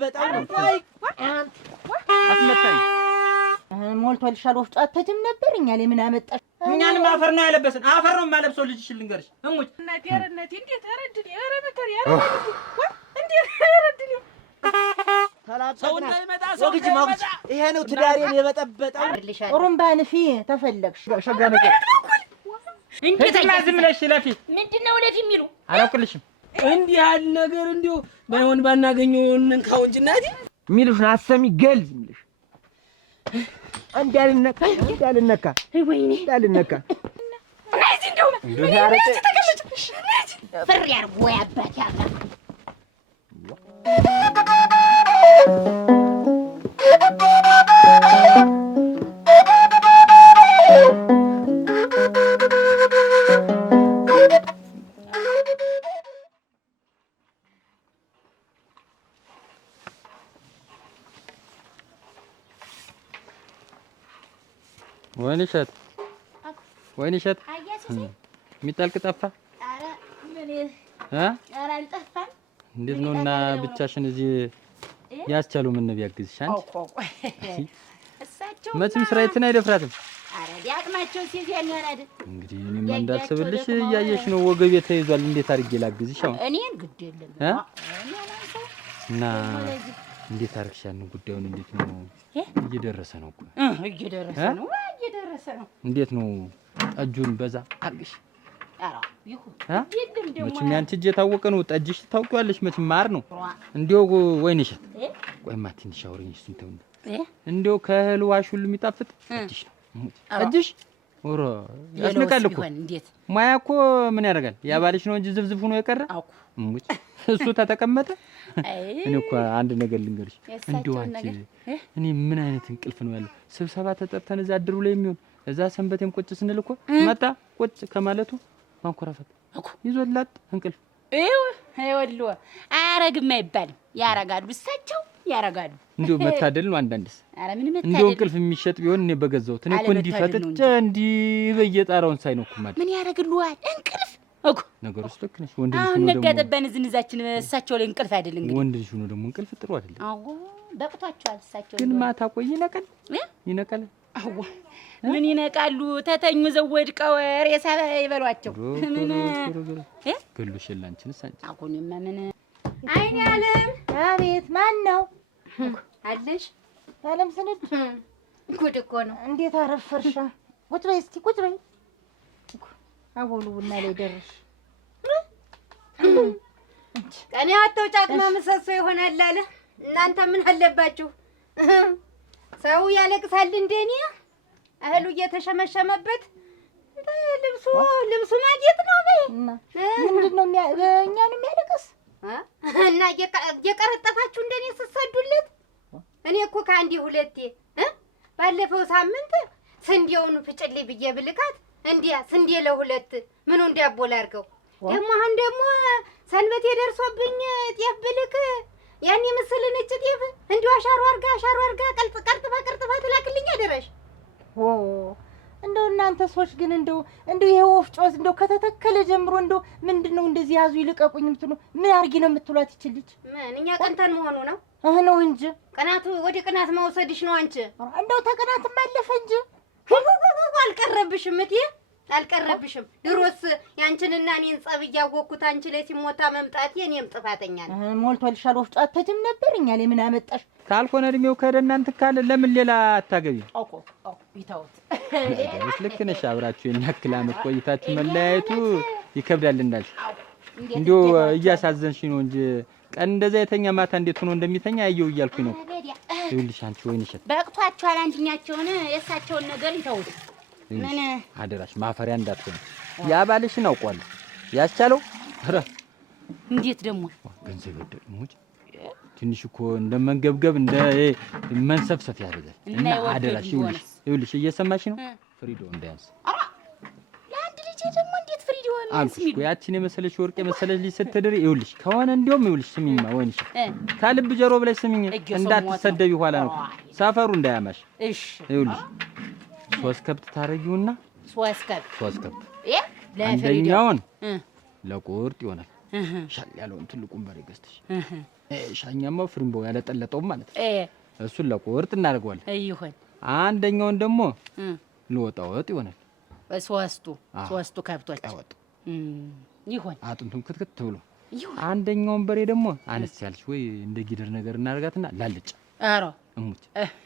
የበጠበጠው ወይ አስመታኝ ሞልቶልሻል። ወፍጮ አትሄጂም ነበር? እኛ ላይ ምን አመጣሽ? እኛንም አፈር ነው ያለበስን። አፈር ነው የማለብሰው ልጅሽ ልንገርሽ። እሙች እናቴ ያረነቴ እንዴት አረድኝ ያረ መከር ያረ እንዴት አረድኝ ሰው እንዳይመጣ ሰው እንዳይመጣ ይሄ ነው ትዳሬን የበጠበጠው። ሩምባ ንፊ ተፈለግሽ ሸጋ ነገር እንዴት ዝም ብለሽ ለፊ ምንድነው ለፊ የሚሉ አላውቅልሽም። እንዲህ ያለ ነገር እንዲሁ ባይሆን ባናገኘው እንካው እንጂ እናቴ ሚሉሽን አሰሚ ገል ዝም ብለሽ እንዳልነካ ወይኔ እንዳልነካ ናይዚ እንደው እንደው ያረጨ ፍር ያርጎ ያባት ያባ ወይንሸት የሚጠልቅ ጠፋ? ኧረ ምን ኧረ አልጠፋም። እንዴት ነው እና ብቻሽን እዚህ ያስቻለው ምን ቢያግዝሽ አንቺ? እሳቸው መቼም ስራይትን አይደፍራትም። ኧረ ዲያቅማቸው ሲዚያን ያናድ እንግዲህ እኔማ እንዳልሰብልሽ እያየሽ ነው ወገቤ ተይዟል። እንዴት አድርጌ ላግዝሽ? አሁን እኔን ግድ የለም እና እንዴት አድርግሽ? ያን ጉዳዩን እንዴት ነው? እየደረሰ ነው እኮ እየደረሰ ነው። እንዴት ነው ጠጁን በዛ አድርግሽ? ኧረ ይሁን መቼም ያንቺ እጅ የታወቀ ነው። ጠጅሽ ታውቂዋለሽ መቼም ማር ነው። እንዲያው ወይንሸት ቆይማ ትንሽ አውሪኝ እሱን ተው። እንዲያው ከእህል ዋሽ ሁሉ የሚጣፍጥ ጠጅሽ ነው። ጠጅሽ ኦሮ ያስነቃል እኮ ሙያ እኮ ምን ያደርጋል? ያባልሽ ነው እንጂ ዝብዝብ ሆኖ የቀረ እሙጭ እሱ ተተቀመጠ። እኔ እኮ አንድ ነገር ልንገርሽ፣ እንዲያው አንቺ እኔ ምን አይነት እንቅልፍ ነው ያለው? ስብሰባ ተጠርተን እዛ አድሩ ላይ የሚሆን እዛ ሰንበቴም ቁጭ ስንል እኮ መጣ ቁጭ ከማለቱ ማንኮራፈት እኮ ይዞላት እንቅልፍ ይወልዋ አያረግም አይባልም። ያረጋሉ፣ እሳቸው ያረጋሉ። እንዲሁ መታደል ነው። አንዳንድስ ኧረ ምን መታደል እንዲሁ እንቅልፍ የሚሸጥ ቢሆን እኔ በገዛሁት። እኔ እኮ እንዲፈጥጭ እንዲህ በየጣራውን ሳይ ነው እኮ ማለት ምን ያረግሉዋል እንቅልፍ እኮ ነገሩስ ልክ ነሽ። ወንድ ልጅ አሁን ነው ደግሞ ነጋጠባን ዝንዛችን እሳቸው ላይ እንቅልፍ አይደል እንግዲህ ወንድ ልጅ ነው ደግሞ እንቅልፍ ጥሩ አይደለም። አዎ በቅቷቸዋል። እሳቸው ግን ማታ ቆይ ይነቃል። አዎ ምን ይነቃሉ? ተተኙ ዘወድቀው ሬሳ ይበሏቸው። ምን ገሉሽል አንቺንስ አንቺ አሁንማ ምን አይኔ ዓለም አቤት ማን ነው አለሽ? ዓለም ስንድ ጉድ እኮ ነው። እንዴት አረፈርሻ? ቁጭ በይ እስኪ ቁጭ በይ። አቦሉ ቡና ላይ ደርሽ። ቀኔ ያወጣው ጫቅማ ምሰሶ ይሆናል አለ። እናንተ ምን አለባችሁ? ሰው ያለቅሳል እንደኔ እህሉ እየተሸመሸመበት ልብሱ ማጌጥ ነው በይ። ምንድነው እኛን የሚያለቅስ እና እየቀረጠፋችሁ እንደኔ ስትሰዱለት። እኔ እኮ ከአንዴ ሁለቴ ባለፈው ሳምንት ስንዴውን ፍጭልኝ ብዬ ብልካት እንዲያ ስንዴ ለሁለት ምኑ እንዲያቦል አድርገው ደግሞ አሁን ደግሞ ሰንበቴ ደርሶብኝ ጤፍ ብልክ ያን የመሰለ ነጭ ጤፍ እንዲሁ አሻሮ አርጋ ቀርጥፋ ትላክልኝ አደረሽ። እንደው እናንተ ሰዎች ግን እንደው ይሄ ወፍጮስ እንደው ከተተከለ ጀምሮ እንደው ምንድነው እንደዚህ ያዙ ይልቀቁኝ የምትሉ? ምን አርጊ ነው የምትሏት ይችልች? ምን እኛ ቀንተን መሆኑ ነው? ነው እንጂ ቅናቱ ወደ ቅናት መውሰድሽ ነው አንቺ። እንደው ተቀናት ማለፈ እንጂ አልቀረብሽም እትዬ አልቀረብሽም። ድሮስ ያንቺንና እኔን ጸብ እያወቅኩት አንቺ ላይ ሲሞታ መምጣት የኔም ጥፋተኛ ነኝ። ሞልቶልሻል። ወፍጮ አትሄጂም ነበር? እኛ ላይ ምን አመጣሽ? ካልሆነ እድሜው ከደናንተ ካለ ለምን ሌላ አታገቢ? አውቆ ይታወት ልክ ነሽ። አብራችሁ የናክል ዓመት ቆይታችሁ መለያየቱ ይከብዳል እንዳልሽ። እንዲሁ እያሳዘንሽ ነው እንጂ ቀን እንደዛ የተኛ ማታ እንዴት ሆኖ እንደሚተኛ አየው እያልኩኝ ነው። ይኸውልሽ አንቺ ወይንሸት በቅቷቸዋል። አንቺኛቸውን የእሳቸውን ነገር ይተውት። ምን አደራሽ ማፈሪያ እንዳትሆን። ያ ባልሽን አውቀዋለሁ ያስቻለው። ኧረ እንዴት ደግሞ ገንዘብ ሙጭ ትንሽ እኮ እንደ መንገብገብ እንደ መንሰፍሰፍ ያደርጋል። እና አደራሽ ይኸውልሽ እየሰማሽ ነው። ፍሪዶ እንዳያንስ ለአንድ ልጅ ደግሞ እንዴት ፍሪዶ አንስ እኮ ያቺን የመሰለሽ ወርቅ የመሰለሽ ልጅ ስትድሪ ይኸውልሽ ከሆነ እንዲያውም ይኸውልሽ ስሚኝማ ወይንሽ ታልብ ጀሮ ብለሽ ስሚኝ እንዳትሰደቢ ኋላ ነው ሰፈሩ እንዳያማሽ። እሺ ይኸውልሽ 3 ከብት ታረጊውና 3 ከብት አንደኛውን ለቁርጥ ይሆናል። ሻል ያለውን ትልቁን በሬ ገዝተሽ ሻኛማው ፍሪምቦ ያለጠለጠው ማለት ነው። እሱን ለቁርጥ እናደርገዋለን። ይሁን። አንደኛውን ደግሞ ለወጣ ወጥ ይሆናል። ሶስቱ ከብቶች ይሁን። አጥንቱን ክትክት ብሎ አንደኛውን በሬ ደግሞ አነስ ያለች ወይ እንደ ጊደር ነገር እናደርጋትና ላልጭ። ኧረ እሙች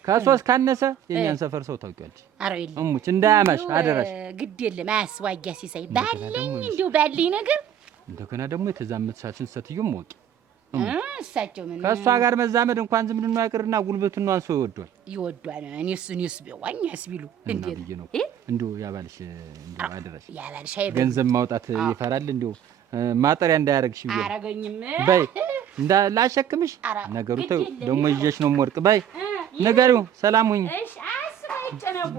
ከሶስት ካነሰ የኛን ሰፈር ሰው ታውቂዋለሽ። ኧረ የለም እሙች እንዳያማሽ አደራሽ። ግድ የለም አያስዋጋ ሲሳይ ባለኝ እንዲሁ ባለኝ ነገር እንደገና ደግሞ የተዛመተሻችን ሰትዩም ወቂ እሳቸው ምን ከእሷ ጋር መዛመድ እንኳን ዝምድና ያቅርና ጉልበቱን አንሶ ይወዷል። እኔስ ቢዋኛስ ቢሉ እንዴት ነው እንዲሁ ያባልሽ እንዲሁ አደረሽ ገንዘብ ማውጣት ይፈራል። እንዲሁ ማጠሪያ እንዳያረግሽ ቢሉ አረገኝም በይ ላሸክምሽ ነገሩ ተው ደግሞ ይዤሽ ነው የምወርቅ በይ ነገሪው ሰላም ሁኚ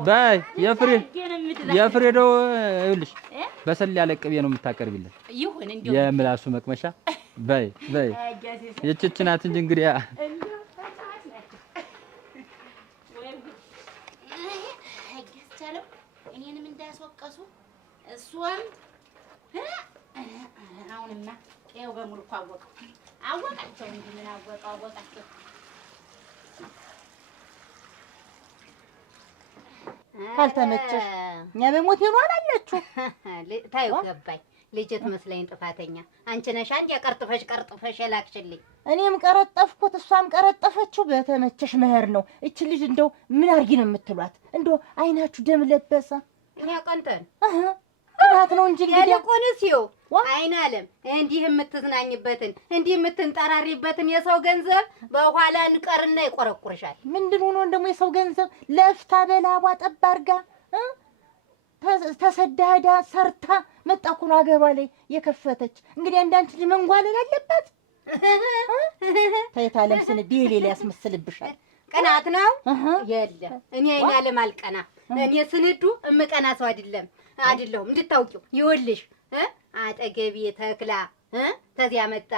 በይ የፍሬዶ ይኸውልሽ በሰል ያለ ቅቤ ነው የምታቀርቢለት ይሁን እንዴ የምላሱ መቅመሻ በይ የችች ናት እንጂ እንግዲህ እኔንም እንዳያስወቀሱ እሷም አሁንማ ይኸው በሙሉ እኮ አወቃቸው እንጂ ምን አወቃቸው። ካልተመቸሽ እኛ በሞት ይኖር አላችሁ። ታዩ ገባኝ። ልጅት መስለኝ ጥፋተኛ አንቺ ነሽ። አንድ ቀርጥፈሽ የላክሽልኝ እኔም ቀረጠፍኩት እሷም ቀረጠፈችው። በተመቸሽ መኸር ነው። እቺ ልጅ እንደው ምን አርጊ ነው የምትሏት? እንደው አይናችሁ ደም ለበሰ። እኛ ቀንተን ቅናት ነው እንጂ እንግዲህ ያለቆንስ ይው አይን አለም እንዲህ የምትዝናኝበትን እንዲህ የምትንጠራሪበትን የሰው ገንዘብ በኋላ እንቀርና ይቆረቁርሻል። ምንድን ሆኖ እንደሞ የሰው ገንዘብ ለፍታ በላቧ ጠብ አድርጋ ተሰዳዳ ሰርታ መጣ እኮ ነው አገሯ ላይ የከፈተች። እንግዲህ አንዳንቺ ልጅ መንጓለል አለበት። ታይታ ለምስን ዲሌ ላይ ያስመስልብሻል። ቅናት ነው የለም። እኔ አይን አለም አልቀና። እኔ ስንዱ እምቀና ሰው አይደለሁም እንድታውቂው። ይኸውልሽ አጠገቤ ተክላ ተዚያ መጣ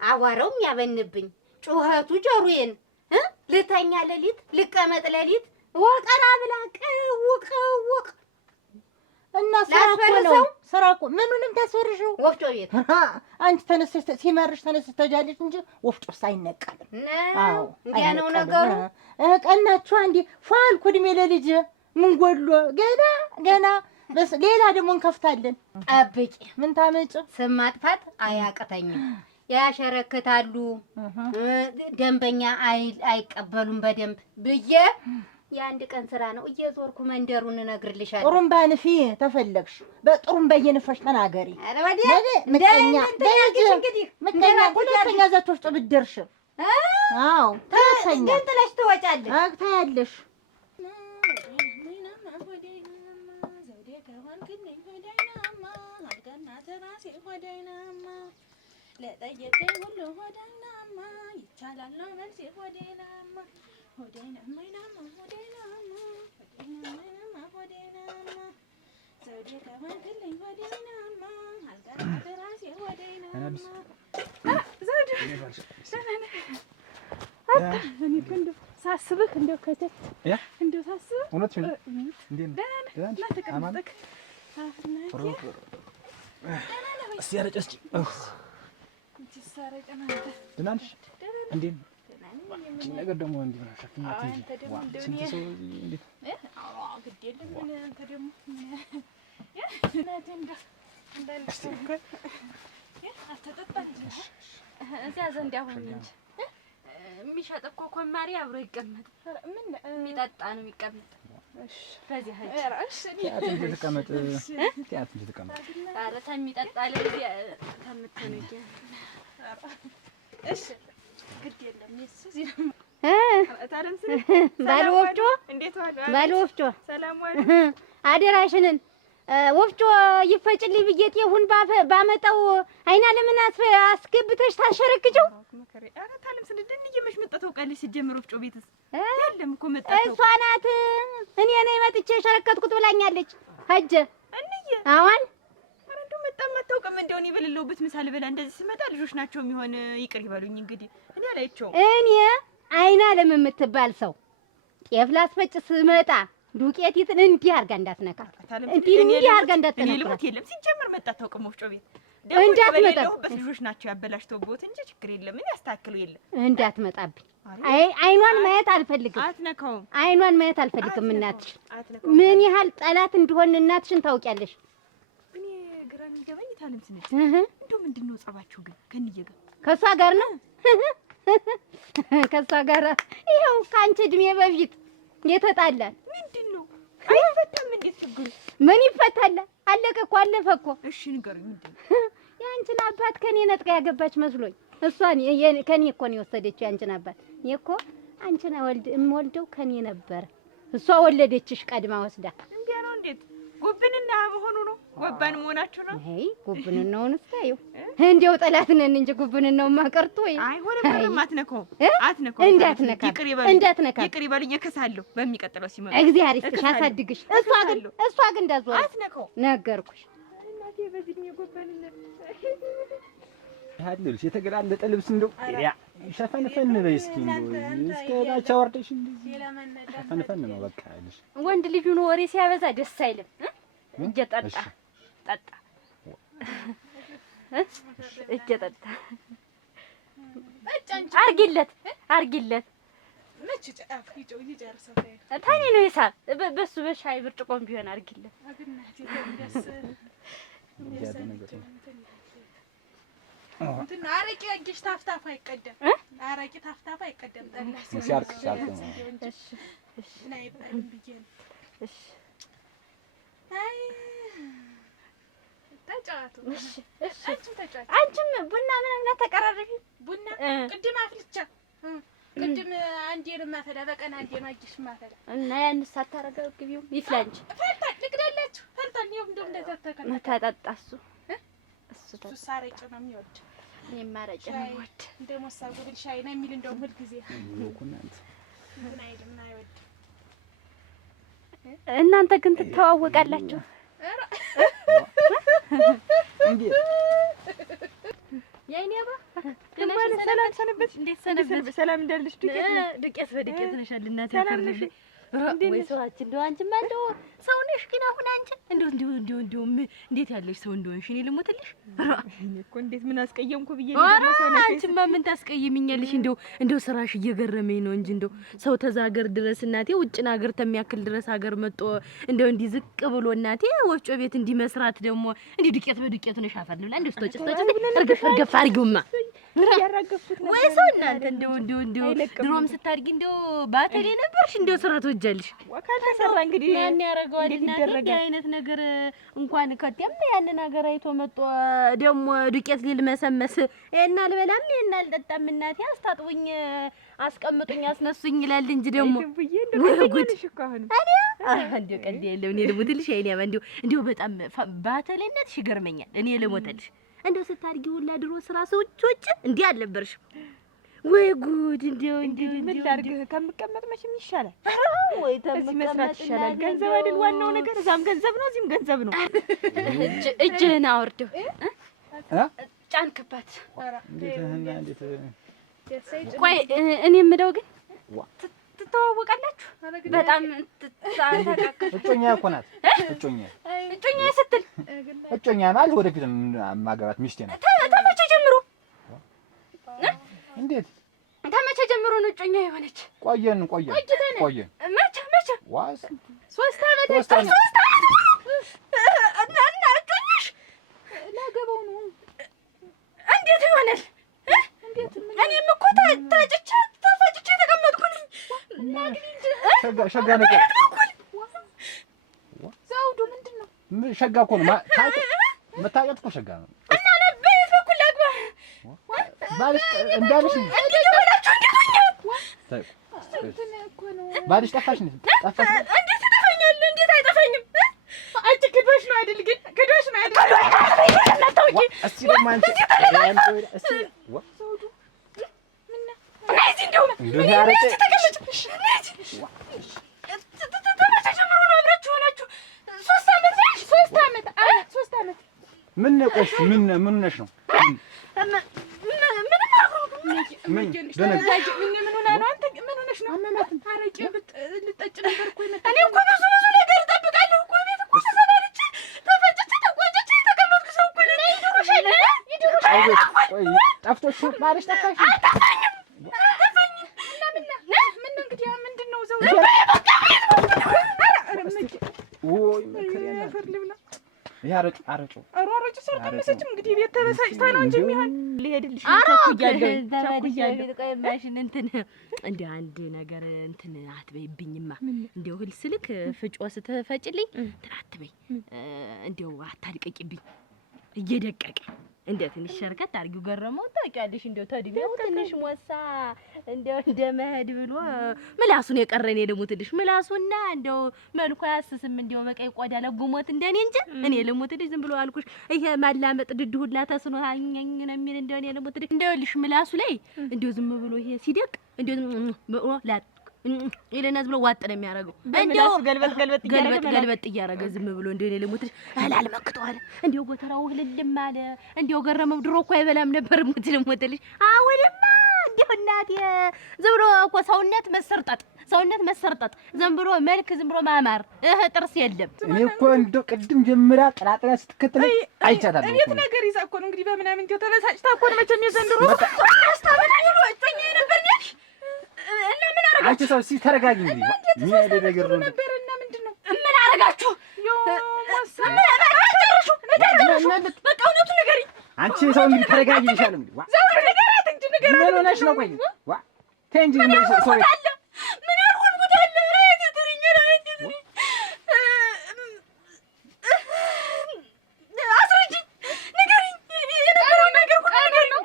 አዋራው የሚያበንብኝ ጩኸቱ ጆሮዬን ልተኛ ሌሊት ልቀመጥ ሌሊት ወቀራ ብላ ቀውቅ እና ስራ እኮ ምኑንም ታስወርሽው ወፍጮ ቤት አንቺ ተነስተሽ ሲመርሽ ተነስተሽ ተጃለሽ እንጂ ወፍጮስ አይነቃልም። አዎ እንዲያ ነው ነገሩ። ቀናችሁ አንዴ ፋልኩ እድሜ ለልጅ ምን ጎድሎ ገና ሌላ ደግሞ እንከፍታለን። ጠብቂ። ምን ታመጭ? ስም ማጥፋት አያቅተኝም። ያሸረክታሉ፣ ደንበኛ አይቀበሉም በደንብ ብዬ የአንድ ቀን ስራ ነው እየዞርኩ መንደሩን እነግርልሻለሁ። ጥሩምባ ንፊ ተፈለግሽ በጥሩምባ እየነፋሽ ተናገሪ። ምቀኛ ሁለተኛ ዛቶች ብትደርሽ አዎ ሁለተኛ ገንጥለሽ ትወጫለሽ። ታያለሽ። ለጠየቀኝ ሁሉ ሆዳይናማ ይቻላል ነው መልሴ ሆዴናማ ሆዴናማ ዘውዴ ከሆንክልኝ ሆዴናማ አልገና ተራሴ ሆዴናማ ዘውዴ እኔ እኮ እንደው ሳስብህ እንደው ከተት እንደው ሳስብህ እውነትሽን እንዴት ተቀመጥክ? እስኪ ኧረ ጨስጭ ደህና ነሽ? እንዴት ነው ይህችን ነገር ደግሞ እንዲህ ነው ሸፍኛት እንጂ ስንት ሰው እንዴት ግድ የለም ምን አንተ ደግሞ አትጠጣም እዚያ ዘንድ አሁን እንጂ የሚሸጥ እኮ ኮማሪ አብሮ ይቀመጥ። ምን የሚጠጣ ነው የሚቀመጥ። በዚህ ተቀመጥ ተቀመጥ። ኧረ ተሚጠጣ ለዚህ ተምትነጀ እሺ ግድ የለም እዚህ ባለ ወፍጮ ሰላም ዋሉ። አደራሽንን ወፍጮ ይፈጭልኝ ብዬ ጤፉን ባመጣው አይና ለምን አስገብተሽ ታሸረክጂው? ኧረ ታለም ስንድን እየመሽ መጣተው ቃል ሲጀምር ወፍጮ ቤትስ የለም እኮ መጣተው እሷ ናት። እኔ ነኝ መጥቼ ሸረከትኩት ብላኛለች። ሀጀ እንዬ አሁን ኧረ እንደው መጣም አታውቅም። እንደው እኔ በሌለውበት ምሳሌ በላ እንደዚህ ስመጣ ልጆች ናቸው የሚሆን ይቅር ይበሉኝ። እንግዲህ እኔ አላየቸውም። እኔ አይና ለምን የምትባል ሰው ጤፍ ላስፈጭ ስመጣ ዱቄቲትን እንዲህ አድርጋ እንዳትነካ እንዲህ አድርጋ እንዳትነካ። ልሞት የለም ሲጀምር መጣ አታውቅም ወፍጮ ቤት እንዳትመጣብኝ ልጆች ናቸው ያበላሽተውበት እንጂ ችግር የለም። ምን ያስተካክሉ የለም። እንዳትመጣብኝ። አይኗን ማየት አልፈልግም። አትነካውም። አይኗን ማየት አልፈልግም። እናትሽ ምን ያህል ጠላት እንደሆነ እናትሽን ታውቂያለሽ። እኔ ግራ የሚገባኝ ታለም ስነች እንደው ምንድነው ጸባችሁ ግን ከንዬ ጋር ከሷ ጋር ነው ከሷ ጋር ይኸው ከአንቺ እድሜ በፊት የተጣላን ምንድነው? አይፈታም። እንዴት ችግሩ ምን ይፈታል? አለቀ እኮ አለፈ እኮ። እሺ ንገሩኝ። ምንድነው? ያንቺን አባት ከኔ ነጥቃ ያገባች መስሎኝ እሷን ከኔ እኮ ነው የወሰደችው ያንቺን አባት። እኔ እኮ አንቺን እምወልደው ከኔ ነበር። እሷ ወለደችሽ ቀድማ ወስዳ። እንዴ ነው? እንዴት ጉብንና መሆኑ ነው? ወባን መሆናችሁ ነው? አይ ጉብንናውን እስታዩ እንዴው ጠላት ነን እንጂ ጉብንናውማ ቀርቶ ወይ አይሆንም። አትነካው አትነካው። እንዳትነካ እንዳትነካ። ይቅር ይበሉኝ፣ እከሳለሁ በሚቀጥለው ሲመጣ። እግዚአብሔር ይስጥሽ አሳድግሽ። እሷ ግን እንዳትዞር አትነካው። ነገርኩሽ። እናቴ በዚህ የጎበንነት ያለልሽ የተገላለጠ ልብስ እንደው ያ ሸፈንፈን በይ እስኪ እንደው እስከ ታች አወርደሽ እንደዚህ ሸፈንፈን ነው በቃ አይልሽ። ወንድ ልጅ ነው ወሬ ሲያበዛ ደስ አይልም። እጀጠጣ ጠጣ እጀጠጣ አርጊለት መች ጫፍ ይጨው ይጨርሰው ታኔ ነው ይሳል በሱ በሻይ ብርጭቆም ቢሆን አርጊለት። እንትን አረቂ እጅሽ ታፍታፋ አይቀደም። አረቂ ታፍታፋ አይቀደም። ጠላሽ ሲያርቅ ነው። እሺ እሺ ናይ ባልም ብዬ ነው። እሺ አይ ተጫዋቱ። እሺ እሺ አንቺም ቡና ምናምን ተቀራረቢ። ቡና ቅድም አፍልቻ ቅድም አንዴን ማፈላ በቀን አንዴን አጅሽ ማፈላ እና ያን ሳታረጋው ግቢው ይፍላንቺ ፈታ ልቅደላችሁ ፈርታን ይሁን እንደው ተተከለ መታጣጣሱ እሱ ሳረጭ ነው የሚወድ የማረጭ ነው የሚወድ እንደሞሳ ጉብል ሻይ ነው የሚል እንደው ሁሉ ጊዜ ኩናንት ምን አይልም አይወድ። እናንተ ግን ትተዋወቃላችሁ እንዴ? ያይኔባ ሰላም ሰነበት። እንዴት ሰነበት? ሰላም እንዳልሽ ዱቄት በዱቄት ነሻል እናቴ ፈርልሽ ወይ ሰዋችን እንደው አንቺማ እንደው ሰው ነሽ ግን አሁን አንቺ እንደው እንዴት ያለሽ ሰው እንደሆንሽ እኔ ልሞትልሽ። እኔ እኮ እንዴት ምን አስቀየምኩ ብዬ ነው ሰው ነሽ። አንቺማ ምን ታስቀይሚኛለሽ? እንደው ስራሽ እየገረመኝ ነው እንጂ እንደው ሰው ተዛገር ድረስ እናቴ ውጭና ሀገር ተሚያክል ድረስ ሀገር መጥቶ እንደው እንዲህ ዝቅ ብሎ እናቴ ወፍጮ ቤት እንዲህ መስራት ደግሞ እንዲህ ዱቄት በዱቄት ነሽ አፈር ልብላ እንደው ስተጭ እርገፍ አድርጊውማ ያራገፍኩት ነው ወይ ሰው እናንተ እንደው ድሮም ስታድጊ እንደው ባተሌ ነበርሽ እንደው ስራ ትወጃለሽ። ወካል ተሰራ እንግዲህ ያን ያረጋዋል እናንተ አይነት ነገር እንኳን ከቲያም ያንን ሀገር አይቶ መጥቶ ደግሞ ዱቄት ሊል መሰመስ እና አልበላም እና አልጠጣም እናቴ አስታጥቡኝ አስቀምጡኝ አስነሱኝ ይላል እንጂ ደግሞ ብዬ እንደው ጉድሽ እኮ አሁን እንደው ቀንዴ የለም እኔ ልሞትልሽ አይኔ እንደው በጣም ባተሌነትሽ ይገርመኛል። እኔ ልሞትልሽ እንደው ስታድጊ ሁላ ድሮ ስራ ሰዎች እንዲህ አልነበርሽም ወይ ጉድ! እንደው ምን ላድርግ ከምቀመጥ መቼም ይሻላል። ወይ እዚህ መስራት ይሻላል። ገንዘብ አይደል ዋናው ነገር? እዛም ገንዘብ ነው፣ እዚህም ገንዘብ ነው። እጅህን አውርደው ጫንክበት። ቆይ እኔ የምለው ግን ትተዋወቃላችሁ? በጣም ታቃቀ እጮኛ እኮ ናት። እጮኛ ስትል እጮኛ ማለት ወደፊት ማገባት ሚስቴ ናት። ተመቼ ጀምሮ እንዴት ተመቼ ጀምሮ ነው እጮኛ የሆነች? ቆየን መቼ ዋስ 3 ዓመት እና እጮኛሽ ላገባው ነው። እንዴት ይሆናል? እኔም እኮ ታጭቼ ተቀመጥኩ ነኝ እና ግን ሸጋ ነገር ዘውዱ ምንድን ነው? ሸጋ እኮ ነው መታጨት እኮ ሸጋ ነው። እና ለበየት በኩል ላግባ ባልሽ እንዳልሽ እንዴት ሆናችሁ? እንትን እኮ ነው ባልሽ ጠፋሽ ነው? እንዴት ይጠፋኛል? እንዴት አይጠፋኝም? አንቺ ክዶሽ ነው አይደል? ግን ክዶሽ ነው አይደል? እስቲ ደግሞ አንቺ እስቲ ዘውዱ ነይዚ እንደው ያረጨ ተቀመጭ ተመቼ ጀምሮ ነው አብራችሁ ሆናችሁ? 3 ዓመት ምን ነቆሽ? ምን ነሽ ነው? ምንም አልሆንኩም። ምን ደነጋጅ ምን ሆነ ነው? አንተ ምን ሆነሽ ነው? አመማት አረቄ ልጠጭ ነበር እኮ እኔ እኮ ብዙ ነገር እጠብቃለሁ እኮ ቤት እኮ ተሰናድቼ ተፈጭቼ ተቆጭቼ የተቀመጥኩ ሰው እኮ ነኝ። ብለሽ ጠፋሽ? አልጠፋኝም። እና ምን እንግዲህ ምንድን ነው ዘው ወይ መከሪያ ይሄ አረጩ ሰርተመሰችም እንግዲህ ቤት ተበሳጭታ ነው እንጂ የሚሆን ልሄድልሽ ተኩያለሁ እንትን እንደ አንድ ነገር እንትን አትበይብኝማ። እንደው እህል ስልክ ፍጮ ስትፈጭልኝ አትበይ፣ እንደው አታልቀቂብኝ እየደቀቀ እንደ ትንሽ ሸርከት አድርጊው። ገረመው ታውቂያለሽ፣ እንደው ተድቤው ትንሽ ሞሳ እንደው እንደ መሄድ ብሎ ምላሱን የቀረኔ ልሙትልሽ ምላሱና እንደው መልኩ አያስስም። እንደው በቀይ ቆዳ ለጉሞት እንደኔ እንጂ እኔ ልሙትልሽ ዝም ብሎ አልኩሽ። ይሄ ማላመጥ ድድ ሁላ ተስኖ አኛኝ ነው የሚል እንደው እኔ ልሙትልሽ። እንደውልሽ ምላሱ ላይ እንደው ዝም ብሎ ይሄ ሲደቅ እንደው ላ ይለና ዝም ብሎ ዋጥ ነው የሚያደርገው። እንደው ገልበጥ እያደረገ ዝም ብሎ እንደው እኔ ልሙትልሽ አላል መክቷል። እንደው ጎተራው ህልልም አለ። እንደው ገረመው ድሮ እኮ አይበላም ነበር ልሙትልሽ። አሁንማ እንደው እናቴ ዝም ብሎ እኮ ሰውነት መሰርጠጥ ዝም ብሎ መልክ ዝም ብሎ ማማር ጥርስ የለም። እኔ እኮ እንደው ቅድም ጀምራ ጥራጥራ ስትከተለኝ አይቻታለሁ። እኔት ነገር ይዛ እኮ ነው እንግዲህ በምናምን እንደው ተበሳጭታ እኮ ነው መቼም የዘንድሮ አስታበላ ይሉ እጮኛ ነበር ነሽ እና ምን አረጋችሁ? አንቺ ሰው እስኪ ተረጋጊ። እንግዲህ ምን ያለ ነገር ነው ነበርና ምንድነው? ምን አረጋችሁ? በቃ እውነቱን ንገሪኝ። አንቺ ሰው እንግዲህ ተረጋጊ ይሻል። እንግዲህ ዋ ዘውር ንገራት እንጂ ንገራት። ምን ሆነሽ ነው? ቆይ ዋ ተይ እንጂ ምን ሰው ምን ያልኩት አለ ራይት ትሪኝ አስረጂ ንገሪኝ። የነበረው ነገር ሁሉ ነገር ነው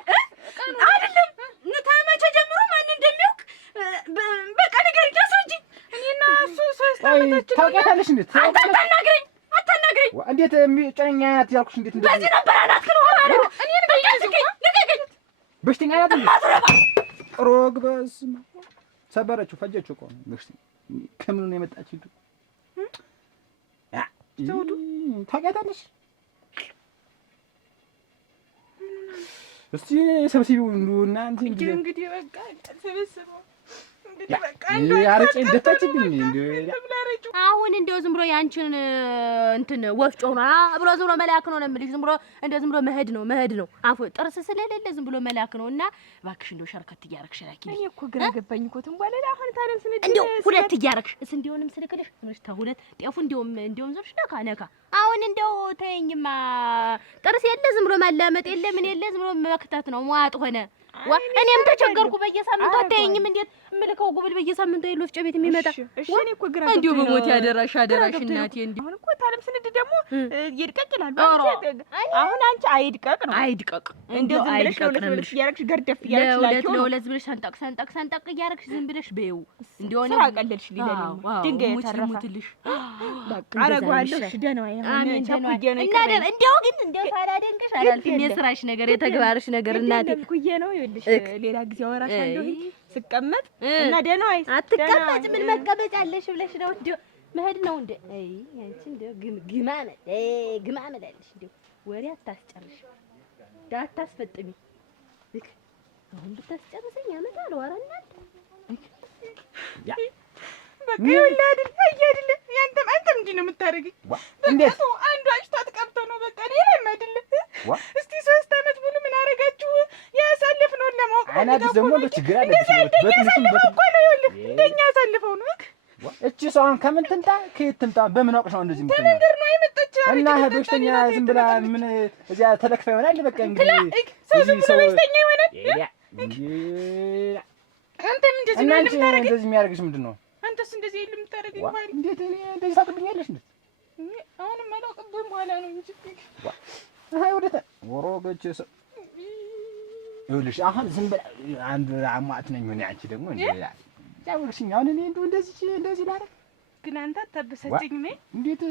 አይደለም? ታመቸ ጀምሮ ማን እንደሚያውቅ በቃ ንገሪኝ፣ አስረጂ። እኔና እሱ ሶስት አመታችን ታውቂያታለሽ? እንዴት አታናግረኝ። እንዴት ጨኛ ናት ያልኩሽ? እንዴት እንደዚህ በዚህ ነበር አናት ነው ማለት ነው። እኔን በያዝከኝ ንገገኝ። በሽተኛ ናት እንዴ? ማትረባ ሮግ በስመ ሰበረችው፣ ፈጀችው እኮ በሽተኛ። ከምን ነው የመጣችው? ዘውዱ ታውቂያታለሽ? እስቲ ሰብስቢው እናንተ እንግዲህ በቃ ሰብስበው እንግዲህ በቃ አረቄ እንደታችብኝ እንዴ። አሁን እንደው ዝም ብሎ ያንቺን እንትን ወፍጮ ነው ብሎ ዝም ብሎ መላክ ነው የምልሽ። ዝም ብሎ እንደው ዝም ብሎ መሄድ ነው አፎ ጥርስ ስለሌለ ዝም ብሎ መላክ ነው። እና እባክሽ እንደው ሸርከት እያረግሽ ላኪልኝ። እኔ እኮ ግራ ገባኝ እኮ ትንባለላ አሁን ታለም ስንት እንደው ሁለት እያረግሽ እንዲሆንም ስልክልሽ ትንሽ ተሁለት ጤፉ እንደውም ዘርሽ ነካ አሁን እንደው ተይኝማ። ጥርስ የለ ዝም ብሎ ማላመጥ የለ ምን የለ ዝም ብሎ መክተት ነው መዋጥ ሆነ። እኔም ተቸገርኩ። በየሳምንቱ አታየኝም እንዴት እምልከው ጉብል በየሳምንቱ የለ ወፍጮ ቤት የሚመጣ ወኔ እኮ ግራ እንዴው በሞት ያደራሽ እናቴ። እንዴ አሁን እኮ ታለም ስንድ ደግሞ ይድቀቅ ይላል። አሁን አንቺ አይድቀቅ እንደው ዝም ብለሽ ለሁለት እያረግሽ ገርደፍ እያረግሽ ለሁለት ብለሽ ሰንጠቅ እያረግሽ ዝም ብለሽ በይው እንደሆነ ስራ ቀለልሽ ሊደልኝ ድንጋይ ተረፋልሽ። በቃ አረጋለሁ። እሺ ደህና አሜን። ተኩዬ ነው ይቀር እንደው ግን እንደው ሳላደንቅሽ አላልፍም። የስራሽ ነገር የተግባርሽ ነገር እናቴ ተኩዬ ነው። ይኸውልሽ ሌላ ጊዜ አወራሻለሁ ስቀመጥ እና ደህና አይስ አትቀመጭ። ምን መቀመጫ አለሽ ብለሽ ነው እንደው መሄድ ነው እንዴ? አይ አንቺ እንደው ግማመ አለሽ እንደው ወሬ አታስጨርሽ ዳታስፈጥሚ ልክ አሁን ብታስጨርሰኝ ያመጣል ወራናል ያ በቃ ይውላድ አይያድል ያንተም አንተም እንዲህ ነው የምታረጊኝ። እንዴት አንዱ አጭቷት ቀብቶ ነው በቃ ሌላም አይደለም። እስቲ 3 አመት ሙሉ ምን አረጋችሁ? ያሳልፍነው ለማወቅ አናዲስ ደግሞ ችግር አለብሽ። በትንሽም እኮ ነው ይኸውልህ እንደኛ ያሳልፈው ነው። እቺ ሰውን ከምን ትምጣ ከየት ትምጣ በምን አውቅሽ ነው እንደዚህ የምትሆነው? ተመንገር ነው የመጣችው እና በሽተኛ ዝም ብላ ምን እዚያ ተለክፋ ይሆናል። በቃ እንግዲህ ሰው ዝም ብሎ በሽተኛ ይሆናል። አንተም እንደዚህ ነው የምታረጊኝ? እንደዚህ የሚያደርግሽ ምንድን ነው? አንተስ እንደዚህ የለም የምታረጊኝ ማለት እንዴት እኔ እንደዚህ ታውቅብኛለሽ? እንዴ አሁንም አላውቅብህም በኋላ ነው እንጂ አይ ወደታ ወሮ ገጨሰ ይኸውልሽ አሁን ዝም ብላ አንድ አሟት ነኝ ምን አንቺ ደግሞ እንዴ ያውልሽኝ አሁን እኔ እንደዚህ ላደርግ ግን አንተ አታበሳጭኝ ነኝ። እንዴት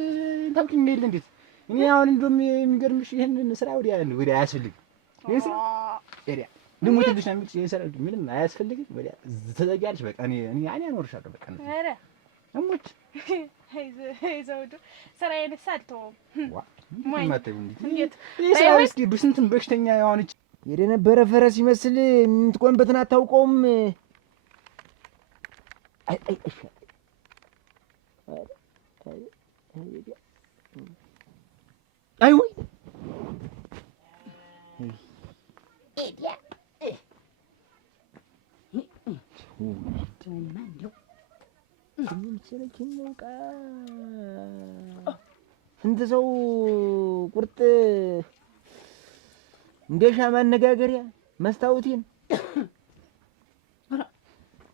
ታውቂኝ የለ እንዴት እኔ አሁን እንደውም የሚገርምሽ ይሄንን ስራ ወዲያ አያስፈልግም። ይሄ ስራ ኤሪያ ልሙትልሽ ነው የሚልሽ። ይሄ ስራ ምንም አያስፈልግም። ወዲያ ተዘጋጅ በቃ እኔ አኖርሻለሁ በቃ ነው። ኧረ እሙት ዘውዱ ስራዬን ሳልተውም ማተብ እንዴት ይሄ ስራ እስኪ በስንትም በሽተኛ የሆነች የደነበረ ፈረስ ይመስል የምትቆምበትን አታውቀውም። አይ እሺ ወይ ኤዲያ እኔማ እንደው ምንሰለችኝ ነው ቃ ስንት ሰው ቁርጥ እንደ ሻማ አነጋገሪያ መስታወቴን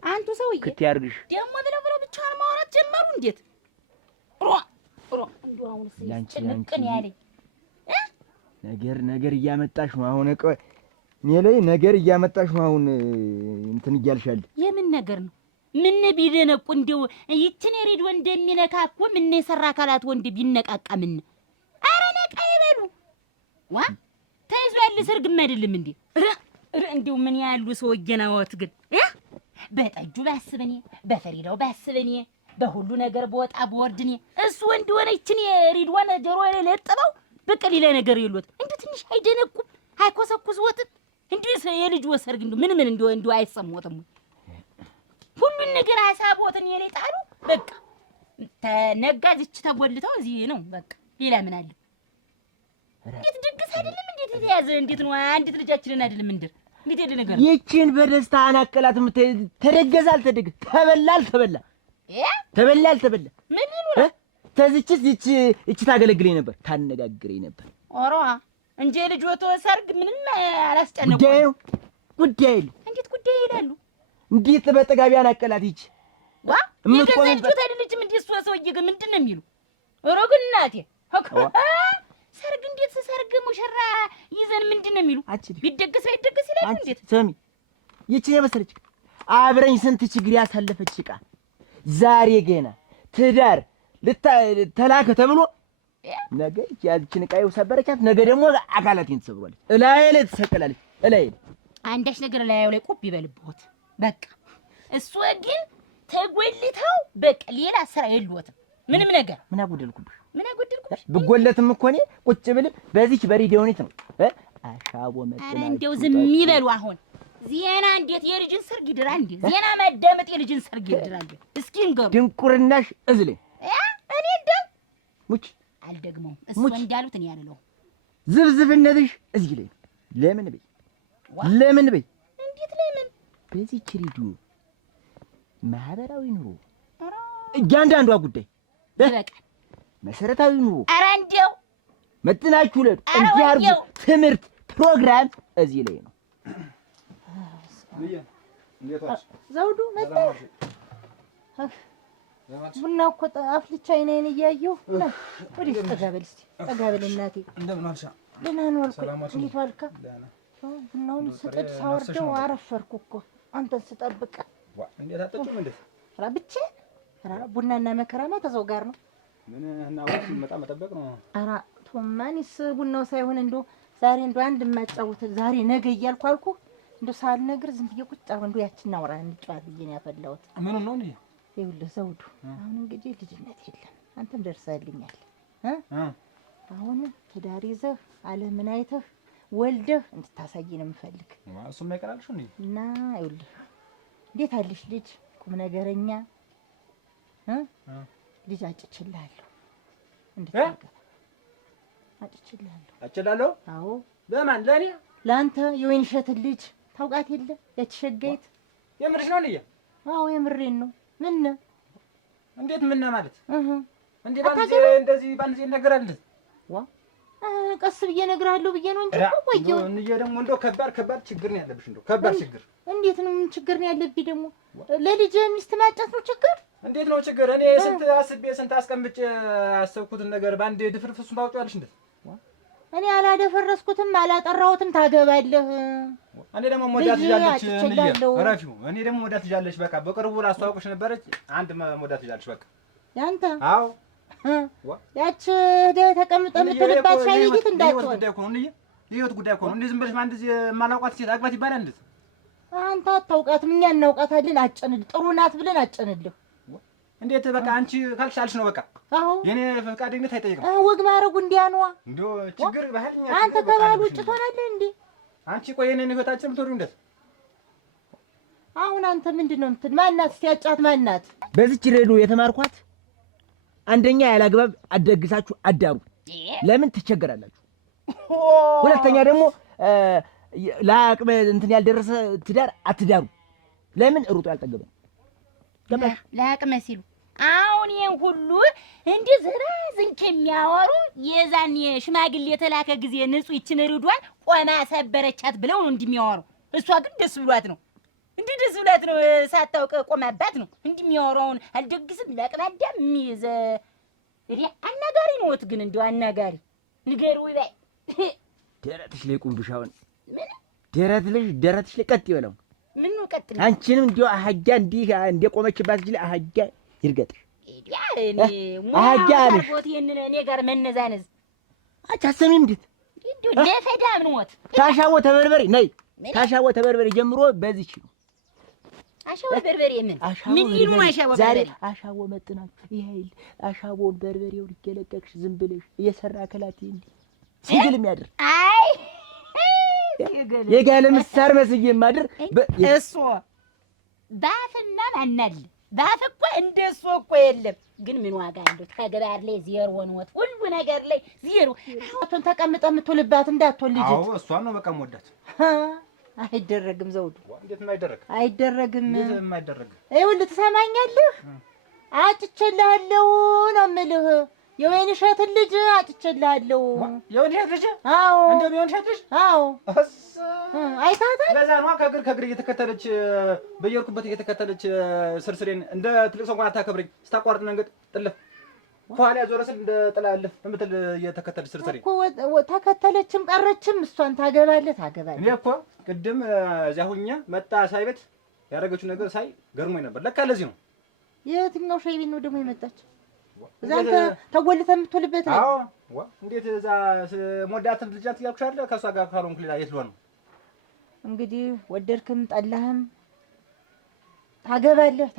አንቱ ሰውዬ ክት ያርግሽ ደግሞ ብለው ብቻዋን ማውራት ጀመሩ። እንዴት እንደው አሁን ሲጨንቅን ያለኝ ነገር እያመጣሽ ነው አሁን እኔ ላይ ነገር እያመጣሽ ነው አሁን እንትን እያልሻል። የምን ነገር ነው? ምን ቢደነቁ እንደው ይችን ሬዲዮ እንደሚነካ እኮ ምን የሰራ አካላት ወንድ ቢነቃቃ ምን ኧረ ነቃ ይበሉ ዋ ተይዞ ያለ ሰርግም አይደለም እንዴ? እንደው ምን ያሉ ሰውዬ ናወት ግን በጠጁ ባስበኔ በፈሪዳው ባስበኔ በሁሉ ነገር በወጣ በወርድኔ እሱ ወንድ ሆነ ይችን ሬዲዮን ጆሮ ላይ ለጥበው በቃ ሌላ ነገር የሉት እንዴ? ትንሽ አይደነቁም? አይኮሰኩስዎትም? እንዴ የልጅ ወሰርግ ምን እንደው አይሰሙትም? ሁሉን ነገር ሐሳቦትን የኔ ጣሉ በቃ ተነጋዝች ተጎልተው እዚህ ነው በቃ ሌላ ምን አለ? እንዴት ድግስ አይደለም እንዴት ያዘ? እንዴት ነው አንዲት ልጃችንን አይደለም እንዴ? እንዴት ያለ ነገር ይቺን በደስታ አናቀላት ተደገዛል ተደገ ተበላል ተበላ ምን ይሉ ነው? ተዝችስ ይቺ ታገለግለኝ ነበር ታነጋግረኝ ነበር። ኦሮ እንጂ ልጆቶ ሰርግ ምንም አላስጨነቁ ጉዳይ እንዴት ጉዳይ ይላሉ? እንዴት በጠጋቢ አናቀላት ይቺ ዋ የገዛችሁት አይደለችም እንዴ? እሱ ሰውዬ ግን ምንድን ነው የሚሉ? ኦሮ ግን እናቴ ሰርግ እንዴት ሰርግ ሙሽራ ይዘን ምንድን ነው የሚሉ? ቢደገስ አይደገስ ይላሉ። እንዴት ሰሚ ይቺ የመሰለች አብረኝ ስንት ችግር ያሳለፈች ዕቃ ዛሬ ገና ትዳር ተላከ ተብሎ ነገ ያችን ዕቃ ሰበረቻት። ነገ ደግሞ አካላቴን ትሰብሯለች፣ እላዬ ላይ ትሰቀላለች። እላዬ አንዳች ነገር ላያው ላይ ቁብ ይበልብዎት በቃ። እሱ ግን ተጎልተው በቃ ሌላ ስራ የለዎትም ምንም ነገር። ምን አጎደልኩብሽ? ብጎለትም እኮ እኔ ቁጭ ብልም በዚች በሬዲዮኒት ነው አሻቦ መጥና እንደው ዝም ይበሉ። አሁን ዜና እንዴት የልጅን ሰርግ ይድራል እንዴ? ዜና ማዳመጥ የልጅን ሰርግ ይድራል? እስኪ እንገሩ ድንቁርናሽ እዝለኝ እኔ እንደው ሙች አልደግመውም። እሱ እንዳሉት እኔ ያለው ዝብዝብነትሽ እዚህ ላይ ለምን በይ እንዴት ለምን በዚች ሬዲዮ ማህበራዊ ኑሮ እያንዳንዷ ጉዳይ ይበቃል። መሰረታዊ ኑሮ ኧረ እንደው መጥናችሁ ለዱ እንዲያርጉ ትምህርት ፕሮግራም እዚህ ላይ ነው። ዘውዱ መጣ። ቡና እኮ አፍልቻ አይኔን እያየሁ ወዲህ ጠጋ በል እስኪ ጠጋ በል እናቴ። እንደምን ዋልሻ? ደህና ነው አልኩ። እንዴት ዋልካ? ቡናውን ስጥድ ሳወርደው አረፈርኩ እኮ አንተን ስጠብቅ። እንዴት አጠጭም? እንዴት ኧረ ብቻ ቡናና መከራማ ከሰው ጋር ነው። ምን እና ወጥ ሲመጣ መጠበቅ ነው። ኧረ ቶማኒስ ቡናው ሳይሆን እንደው ዛሬ እንደው አንድ የማጫውት ዛሬ ነገ እያልኩ አልኩ። እንደው ሳልነግር ዝም ብዬ ቁጭ አልኩ። እንደው ያችን አውራ እንጫወት ብዬ ነው ያፈላሁት። ምኑን ነው እንዴ? ይኸውልህ ዘውዱ፣ አሁን እንግዲህ ልጅነት የለም። አንተም ደርሰህልኛል። አሁን ትዳር ይዘህ ዓለምን አይተህ ወልደህ እንድታሳይ ነው የምፈልግ። እሱም አይቀራልሽ እንዴ? እና ይኸውልህ እንዴት አለሽ ልጅ ቁም ነገረኛ ልጅ አጭችልሃለሁ። እንድታገባ አጭችልሃለሁ። አዎ። ለማን? ለእኔ? ለአንተ የወይን እሸትን ልጅ ታውቃት የለ ያቺ ሸጋይት። የምርሽ ነው ልዬ? አዎ የምሬን ነው። ምን እንዴት ምን ማለት እንዴ? ባንዚ እንደዚህ ባንዚ ይነገራል? ዋ ቀስ ብዬ እነግርሃለሁ ብዬ ነው እንጂ ቆየሁ። እንዴ ደግሞ እንደው ከባድ ችግር ነው ያለብሽ። እንደው ከባድ ችግር። እንዴት ነው ችግር ነው ያለብኝ? ደግሞ ለልጅ ሚስት ማጫት ነው ችግር? እንዴት ነው ችግር? እኔ ስንት አስቤ ስንት አስቀምጬ ያሰብኩትን ነገር ባንዴ ድፍርፍሱን ታውቂዋለሽ? እንዴት እኔ አላደፈረስኩትም አላጠራሁትም። ታገባለህ። እኔ ደግሞ ሞዳት ይዣለሽ እንዴ? አራፊው እኔ ደግሞ ሞዳት ይዣለሽ። በቃ በቅርቡ ላስተዋውቅሽ ነበረች አንድ ሞዳት ይዣለሽ። በቃ ያንተ? አዎ ያች ተቀምጠ የምትልባት ሻይይት እንዳትሆን ጉዳይ እኮ ነው። እንዴ የህይወት ጉዳይ እኮ ነው። እንዴ ዝም ብለሽ ማን እንደዚህ የማላውቃት ሴት አግባት ይባላል? እንዴ አንተ አታውቃትም፣ እኛ እናውቃታለን። አጨንል ጥሩ ናት ብለን አጨንልህ። እንዴት በቃ አንቺ ካልሻልሽ ነው በቃ። አዎ የኔ ፈቃደኝነት አይጠይቅም። ወግ ማረጉ እንዲያ ነዋ። እንደው ችግር ባህልኛ አንተ ከባህል ውጭ ትሆናለህ እንዴ? አንቺ ቆይ የኔን ህይወታችን የምትወሪው እንዴት? አሁን አንተ ምንድን ነው የምትል? ማናት እስኪ ያጫት ማናት? በዚች ሬዲዮ የተማርኳት አንደኛ ያላግባብ አደግሳችሁ አዳሩ፣ ለምን ትቸገራላችሁ? ሁለተኛ ደግሞ ለአቅመ እንትን ያልደረሰ ትዳር አትዳሩ፣ ለምን ሩጦ ያልጠገበ ገባሽ? ለአቅመ ሲሉ አሁን ይሄን ሁሉ እንዲህ ዝራዝንክ የሚያወሩ የዛን የሽማግሌ የተላከ ጊዜ ንጹህ ይችን ርዷን ቆማ ሰበረቻት ብለው ነው እንደሚያወሩ። እሷ ግን ደስ ብሏት ነው እንዲህ ደስ ብሏት ነው ሳታውቅ ቆማባት ነው እንደሚያወራውን አልደግስም ለቅማዳም የሚይዘ እዲ አናጋሪ ነው። ወት ግን እንደው አናጋሪ ንገሩ ይባይ ደረትሽ ላይ ቁምብሻውን ምን ደረትሽ ላይ ቀጥ ይበለው። ምን ነው ቀጥ አንቺንም እንደው አህያ እንዲህ እንደቆመችባት እጅ ላይ አህያ ይርገጥሽ። እኔ አህያሽ እኔ ጋር መነዛነዝ አታሰሚም። እንዴት እንደው ለፈዳም ነው ወት ታሻወ ተበርበሪ ነይ ታሻወ ተበርበሪ ጀምሮ በዚች ነው አሻወ በርበሬ ምን ይሉ አሻወ ዛሬ በርበሬ አሻወ መጥናችሁ ይሄል አሻወን በርበሬውን እየለቀቅሽ ዝም ብለሽ እየሰራ ከላት እንዴ ሲግል የሚያድር አይ የጋለ ምሳር መስዬ ማድር እሱ ባፍና ማናል ባፍ እኮ እንደሱ እኮ የለም። ግን ምን ዋጋ አለው? ተግባር ላይ ዜሮ ወንወት ሁሉ ነገር ላይ ዜሮ። አሁን ተቀምጠ የምትውልባት እንዳትወልጅ። አዎ እሷን ነው በቃ የምወዳት። አይደረግም ዘውዱ። እንዴት የማይደረግ አይደረግም። እንዴት የማይደረግ ይኸውልህ ትሰማኛለህ? አጭቼልሃለሁ ነው የምልህ። የወይን እሸትን ልጅ አጭቼልሃለሁ። የወይን እሸት ልጅ? አዎ እንደው የወይን እሸት ልጅ? አዎ አይታታል። ለዛ ነው ከእግር እየተከተለች በየርኩበት እየተከተለች ስርስሬን እንደ ትልቅ ሰው እንኳን አታከብረኝ። ስታቋርጥ መንገድ ጥልፍ ኋላ ዞረ ስል እንደ ጥላለህ እምትል እየተከተለች ስርስሬ እኮ ተከተለችም ቀረችም እሷን ታገባለህ። እኔ እኮ ቅድም እዚያ ሁኜ መጣ ሳይ ቤት ያደረገችው ነገር ሳይ ገርሞኝ ነበር። ለካ ለዚህ ነው። የትኛው ሻይ ቤት ነው ደግሞ የመጣች? እዛ አንተ ተጎልተህ የምትውልበት ነው? አዎ እንዴት እዛ ሞዳት ልጅ ናት እያልኩሽ አይደለ? ከእሷ ጋር ካልሆንኩ ሌላ የት ልሆን ነው? እንግዲህ ወደድክም ጠላህም ታገባለህ።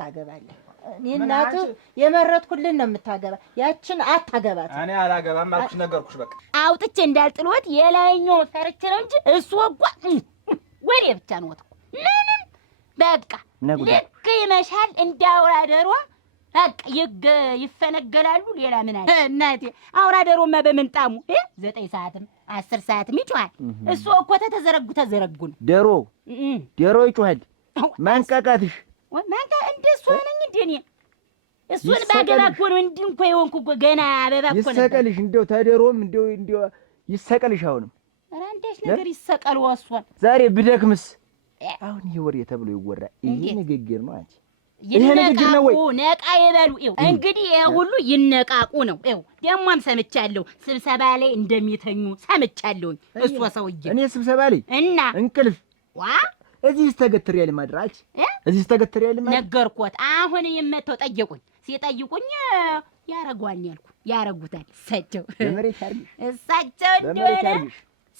እኔ እናትህ የመረጥኩልን ነው የምታገባ። ያችን አታገባት። እኔ አላገባም አልኩሽ፣ ነገርኩሽ። በቃ አውጥቼ እንዳልጥሎት የላይኛው ፈርቼ ነው እንጂ እሱ ወሬ ብቻ ነው። ምንም በቃ ልክ ይመሻል እንዳውራደሯ በቃ ይፈነገላሉ። ሌላ ምን አለ እናቴ? አውራደሮማ በምንጣሙ 9 ሰዓትም 10 ሰዓትም ይጮሃል። እሱ እኮ ተዘረጉ ነው። ዶሮ ይጮሃል። ማንቃቃትሽ ማንቃ እንደሱ ነኝ እንዴ እኔ? እሱን ባገባ እኮ ነው እንዲህ እንኳን የሆንኩ እኮ ገና አበባ እኮ ነው። ይሰቀልሽ እንደው ተደሮም እንደው ይሰቀልሽ። አሁንም ኧረ አንዳች ነገር ይሰቀል ወሷል። ዛሬ ብደክምስ አሁን ይሄ ወሬ ተብሎ ይወራ። ይሄ ንግግር ነው አንቺ ይነቃቁ ነቃ ይበሉ። ይኸው እንግዲህ ይሄ ሁሉ ይነቃቁ ነው። ይኸው ደሞም ሰምቻለሁ ስብሰባ ላይ እንደሚተኙ ሰምቻለሁ። እሱ ሰውዬ እኔ ስብሰባ ላይ እና እንቅልፍ እዚህ ስተገትር ያለ ማድራች እዚህ ስተገትር ያለ ማድራች ነገርኩት። አሁን የመተው ጠየቁኝ። ሲጠይቁኝ ያረጓል ያልኩ ያረጉታል። እሳቸው እንደሆነ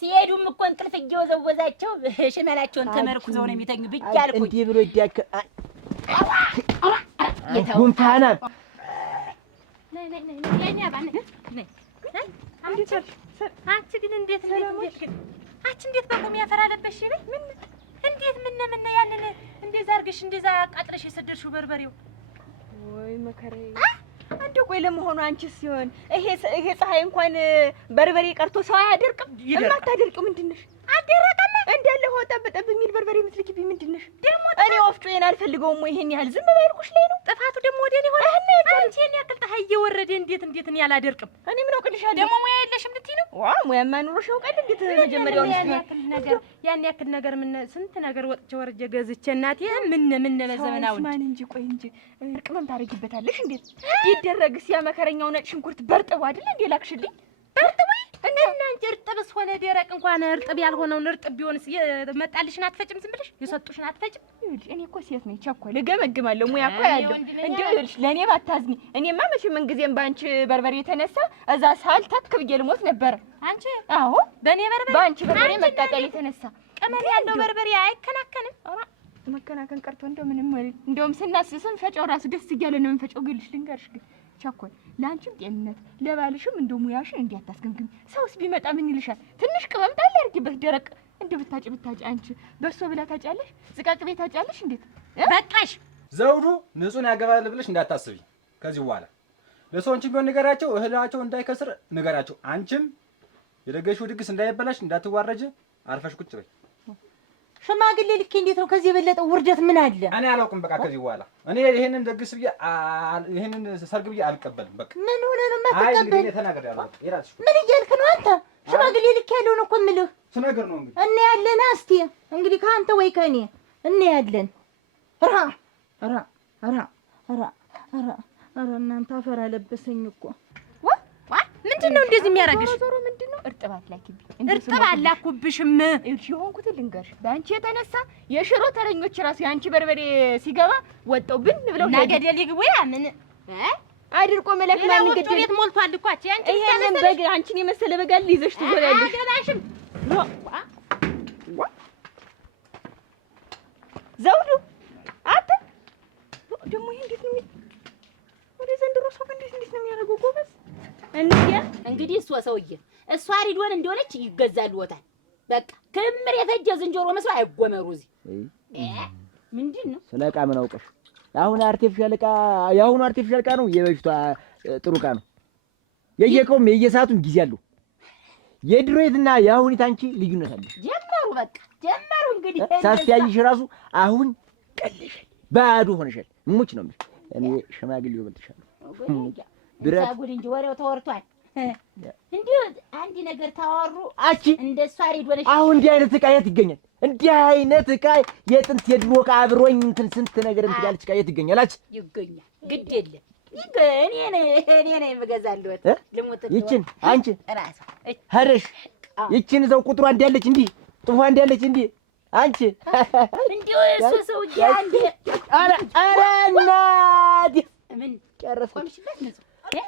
ሲሄዱም እኮ እንቅልፍ እየወዘወዛቸው ሽመላቸውን ተመርኩዘው ነው የሚተኙ ብቻልኩኝ። እንዲህ ብሎ ይዳከ ጉንፋና አንቺ ግን እንዴት በቁም ያፈራለበሽ ነኝ? ምን እንዴት ምን ያንን እንደዛ አድርገሽ እንደዛ አቃጥለሽ የሰደድሽው በርበሬው? ወይ መከራዬ! እንደው ቆይ ለመሆኑ አንቺስ ሲሆን ይሄ ፀሐይ እንኳን በርበሬ ቀርቶ ሰው አያደርቅም? የማታደርቂው ምንድን ነሽ? አደረቀም እንዳለ ሆጣ በጠብ የሚል በርበሬ የምትልኪብኝ ምንድን ነሽ? ደግሞ እኔ ወፍጮዬን አልፈልገውም። ይሄን ያህል ዝም ባልኩሽ ላይ ነው ጥፋቱ። ደግሞ ወደ እኔ ሆነ አንቺ የኔ ያክል ፀሐይ እየወረደ እንዴት እኔ አላደርቅም? እኔ ምን አውቅልሻለሁ? ደግሞ ሙያ የለሽም ልትይ ነው? ሙያማ ኑሮሽ ያውቃል። እንዴት መጀመሪያውን ያን ያክል ነገር ምን ስንት ነገር ወጥቼ ወርጄ ገዝቼ እናቴ ምን ለዘመናው ማን እንጂ ቆይ እንጂ ቅመም ታረጊበታለሽ። እንዴት ይደረግስ? ያ መከረኛው ነጭ ሽንኩርት በርጥቡ አይደል እንዴ ላክሽልኝ? በርጥቡ እና አንቺ እርጥብስ ሆነ ደረቅ እንኳን እርጥብ ያልሆነውን እርጥብ ቢሆንስ የመጣልሽን አትፈጭም? ዝም ብለሽ የሰጡሽን አትፈጭም? እኔ እኮ ሴት ነኝ፣ ቸኮል እገመግማለሁ። ሙያ እኮ ያለው እንደው ይኸውልሽ፣ ለእኔ ባታዝኒ። እኔማ መቼም ምንጊዜም በአንቺ በርበሬ የተነሳ እዛ ሳልተክ ብዬ ልሞት ነበረ። አንቺ? አዎ በእኔ በርበሬ፣ በአንቺ በርበሬ መቃጠል የተነሳ ቅመም ያለው በርበሬ አይከናከንም። መከናከን ቀርቶ እንደው ምንም እንደውም ስንፈጨው ራሱ ደስ እያለ ነው የምንፈጨው። ግልሽ ልንገርሽ ግን ቸኮል ለአንቺም ጤንነት ለባልሽም እንደው ሙያሽን እንዲያታስገምግም። ሰውስ ቢመጣ ምን ይልሻል? ትንሽ ቅመም ጣል አድርጊበት። ደረቅ እንደው ብታጭ አንቺ በሶ ብላ ታጫለሽ፣ ዝቃቅቤ ታጫለሽ። እንዴት በቃሽ። ዘውዱ ንጹህ ያገባል ብለሽ እንዳታስቢ። ከዚህ በኋላ ለሰዎችም ቢሆን ንገራቸው፣ እህላቸው እንዳይከስር ንገራቸው። አንቺም የደገሽው ድግስ እንዳይበላሽ እንዳትዋረጅ፣ አርፈሽ ቁጭ በይ። ሽማግሌ ልኬ እንዴት ነው? ከዚህ የበለጠ ውርደት ምን አለ? እኔ አላውቅም። በቃ ከዚህ በኋላ እኔ ይሄንን ደግስ ብዬ ይሄንን ሰርግ ብዬ አልቀበልም። በቃ ምን ሆነ ነው የማትቀበል? አይ ተናገር ያለው ይራስሽ ምን እያልክ ነው አንተ? ሽማግሌ ልኬ ያለውን እኮ የምልህ ስነግር ነው እንግዲህ እና ያለን እስቲ እንግዲህ ከአንተ ወይ ከእኔ እና ያለን ራ ራ ራ ራ ራ እናንተ አፈር አለበሰኝ እኮ። ምንድን ነው እንደዚህ የሚያደርግሽ? ዞሮ ምንድን ነው እርጥባት ላኪብኝ። እርጥብ አላኩብሽም። እሺ የሆንኩት ልንገርሽ፣ በአንቺ የተነሳ የሽሮ ተረኞች ራሱ የአንቺ በርበሬ ሲገባ ወጣው ብን ብለው እና ገደል ይግቡ። ያ ምን አድርቆ መላክ ማን ገደል ቤት ሞልቷል እኮ አንቺ ይሄንን በግ አንቺን የመሰለ በግ አለ ይዘሽ ትዞሪያለሽ። አገባሽም ዘውዱ አታ ደግሞ ይሄ እንዴት ነው ወደ ዘንድሮ ሰው እንዴት ነው የሚያደርገው? ጎበዝ እንግዲህ እሷ ሰውዬ እሷ ሪድዋን እንደሆነች ይገዛሉ ወታል። በቃ ክምር የፈጀ ዝንጀሮ መስሎ አይጎመሩ። እዚህ ምንድን ነው ስለ ዕቃ ምን አውቀሽ? አሁን አርቲፊሻል ዕቃ ያሁኑ አርቲፊሻል ዕቃ ነው፣ የበፊቷ ጥሩ ዕቃ ነው። የየቀውም የየሰዓቱም ጊዜ አለው። የድሮይትና የአሁኒት አንቺ ልዩነት አለ። ጀመሩ በቃ ጀመሩ። እንግዲህ ሳስያይሽ ራሱ አሁን ቀልሻል፣ ባዶ ሆነሻል። ሙች ነው የምልሽ እኔ ሽማግሌው በልጥሻለሁ። ብረት ጉድ እንጂ ወሬው ተወርቷል። እንዲሁ አንድ ነገር ታወሩ አቺ እንደሷ ሪድዋን። አሁን እንዲህ አይነት ዕቃ የት ይገኛል? እንዲህ አይነት ዕቃ የጥንት የድሮ ዕቃ አብሮኝ እንትን ስንት ነገር እንትን ያለች ዕቃ የት ይገኛል? አቺ ይገኛል። ግድ የለም እኔ ነኝ የምገዛልዎት። ልሙት ይችን አንቺ ራሷ ሄደሽ ይችን እዛው ቁጥሯ እንዳለች እንዲህ ጥፏ እንዳለች እንዲህ አንቺ እንዲሁ እሱ ሰውዬ አንዴ ኧረ እናቴ ምን ጨረሰችበት ነው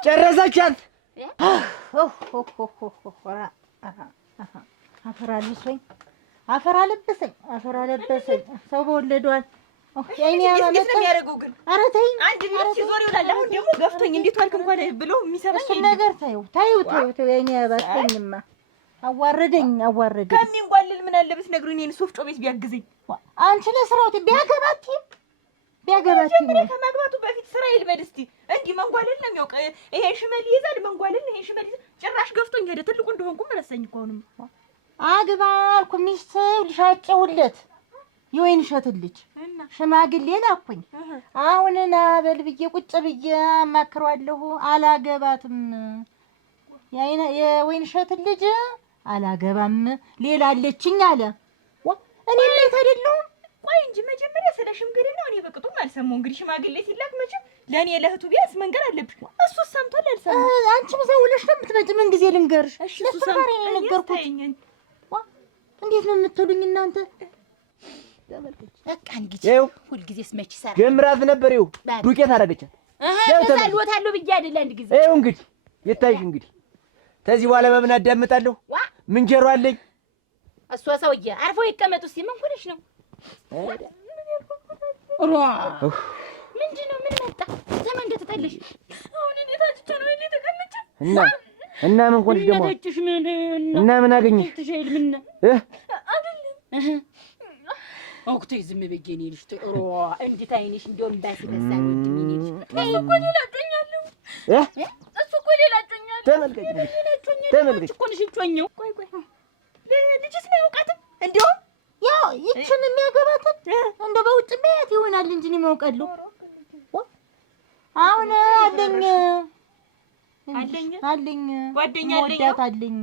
ጨረሰቻት። አፈር አልብሰኝ አፈር አለበሰኝ ሰው በወለዷል። የእኔ እንዴት ነው የሚያደርገው ግን? ኧረ ተይ አንድ ሚኒት ሲዞር ይውላል። አሁን ደግሞ ገፍቶኝ እንዴት ዋልክ እንኳን ብሎ የሚሰበሰብ ነገር ተይው የእኔ አባተኝማ አዋረደኝ። ከሚንጓልል ምን አለ ብትነግሩኝ እኔን ወፍጮ ቤት ቢያግዘኝ። አንቺ ለስራው ቢያገባት ከማግባቱ በፊት ስራ ይልመድ እስቲ። እንዲህ መንጓልል ነው የሚያውቅ። ይሄ ሽመል ይይዛል መንጓልል፣ ይሄ ሽመል ይይዛል። ጭራሽ ገፍቶኝ ሄደ። ትልቁ እንደሆንኩም ረሳኝ እኮ። አሁንም አግባ አልኩ ሚስት ልሻጨውለት የወይን እሸት ልጅ ሽማግሌ ላኩኝ። አሁን ና በል ብዬ ቁጭ ብዬ አማክረዋለሁ። አላገባትም የወይን እሸት ልጅ አላገባም፣ ሌላ አለችኝ አለ። እኔ እንዴት አይደለሁም? ቆይ እንጂ መጀመሪያ ስለ ሽምግልና እኔ በቅጡም አልሰማሁ። እንግዲህ ሽማግሌ ሲላክ መቼም ለእኔ ለእህቱ ቢያንስ መንገር አለብሽ። እሱስ ሰምቷል አልሰማም? አንቺም እዛው ውለሽ ነው የምትመጪ። ምን ጊዜ ልንገርሽ? እሱ ሰምቶ ነገርኩት። እንዴት ነው የምትሉኝ እናንተ? በቃ እንግዲህ ሁልጊዜስ መች ይሰራል። ጀምራት ነበር ይኸው ዱቄት አደረገቻት። ወታለሁ ብዬ አይደለ አንድ ጊዜ ይኸው እንግዲህ የታይሽ እንግዲህ ከዚህ በኋላ በምን አዳምጣለሁ? ምን ጀሮ አለኝ? እሷ ሰውዬ አርፈው ይቀመጡ። እስኪ ምን ሆነሽ ነው? ምንድን ነው? ምን መጣ? ዘመን እንደተጠለሽ አሁን እንዴት አጭቻ ነው እኔ ተቀመጨ እና ምን ሆነሽ ደግሞ? እና ምን አገኘሽ? ትሸይል ምን አይደለም ወቅቱ ዝም በጌ እኔ ልጅ ጥሩ እንዴት አይነሽ እንደውም ባሲ በሳ ነው ድሚኒሽ እሱ እኮ ሌላ ጮኛለሁ እሱ እኮ ሌላ ጮኛለሁ። ተመልከች እኮ ነሽ ጮኛው። ቆይ ልጅስ ነው ያውቃትም እንደውም ያው ይችን የሚያገባትን እንደው በውጭ ማየት ይሆናል እንጂ ነው የሚያውቀለው። አሁን አለኝ ጓደኛ አለኝ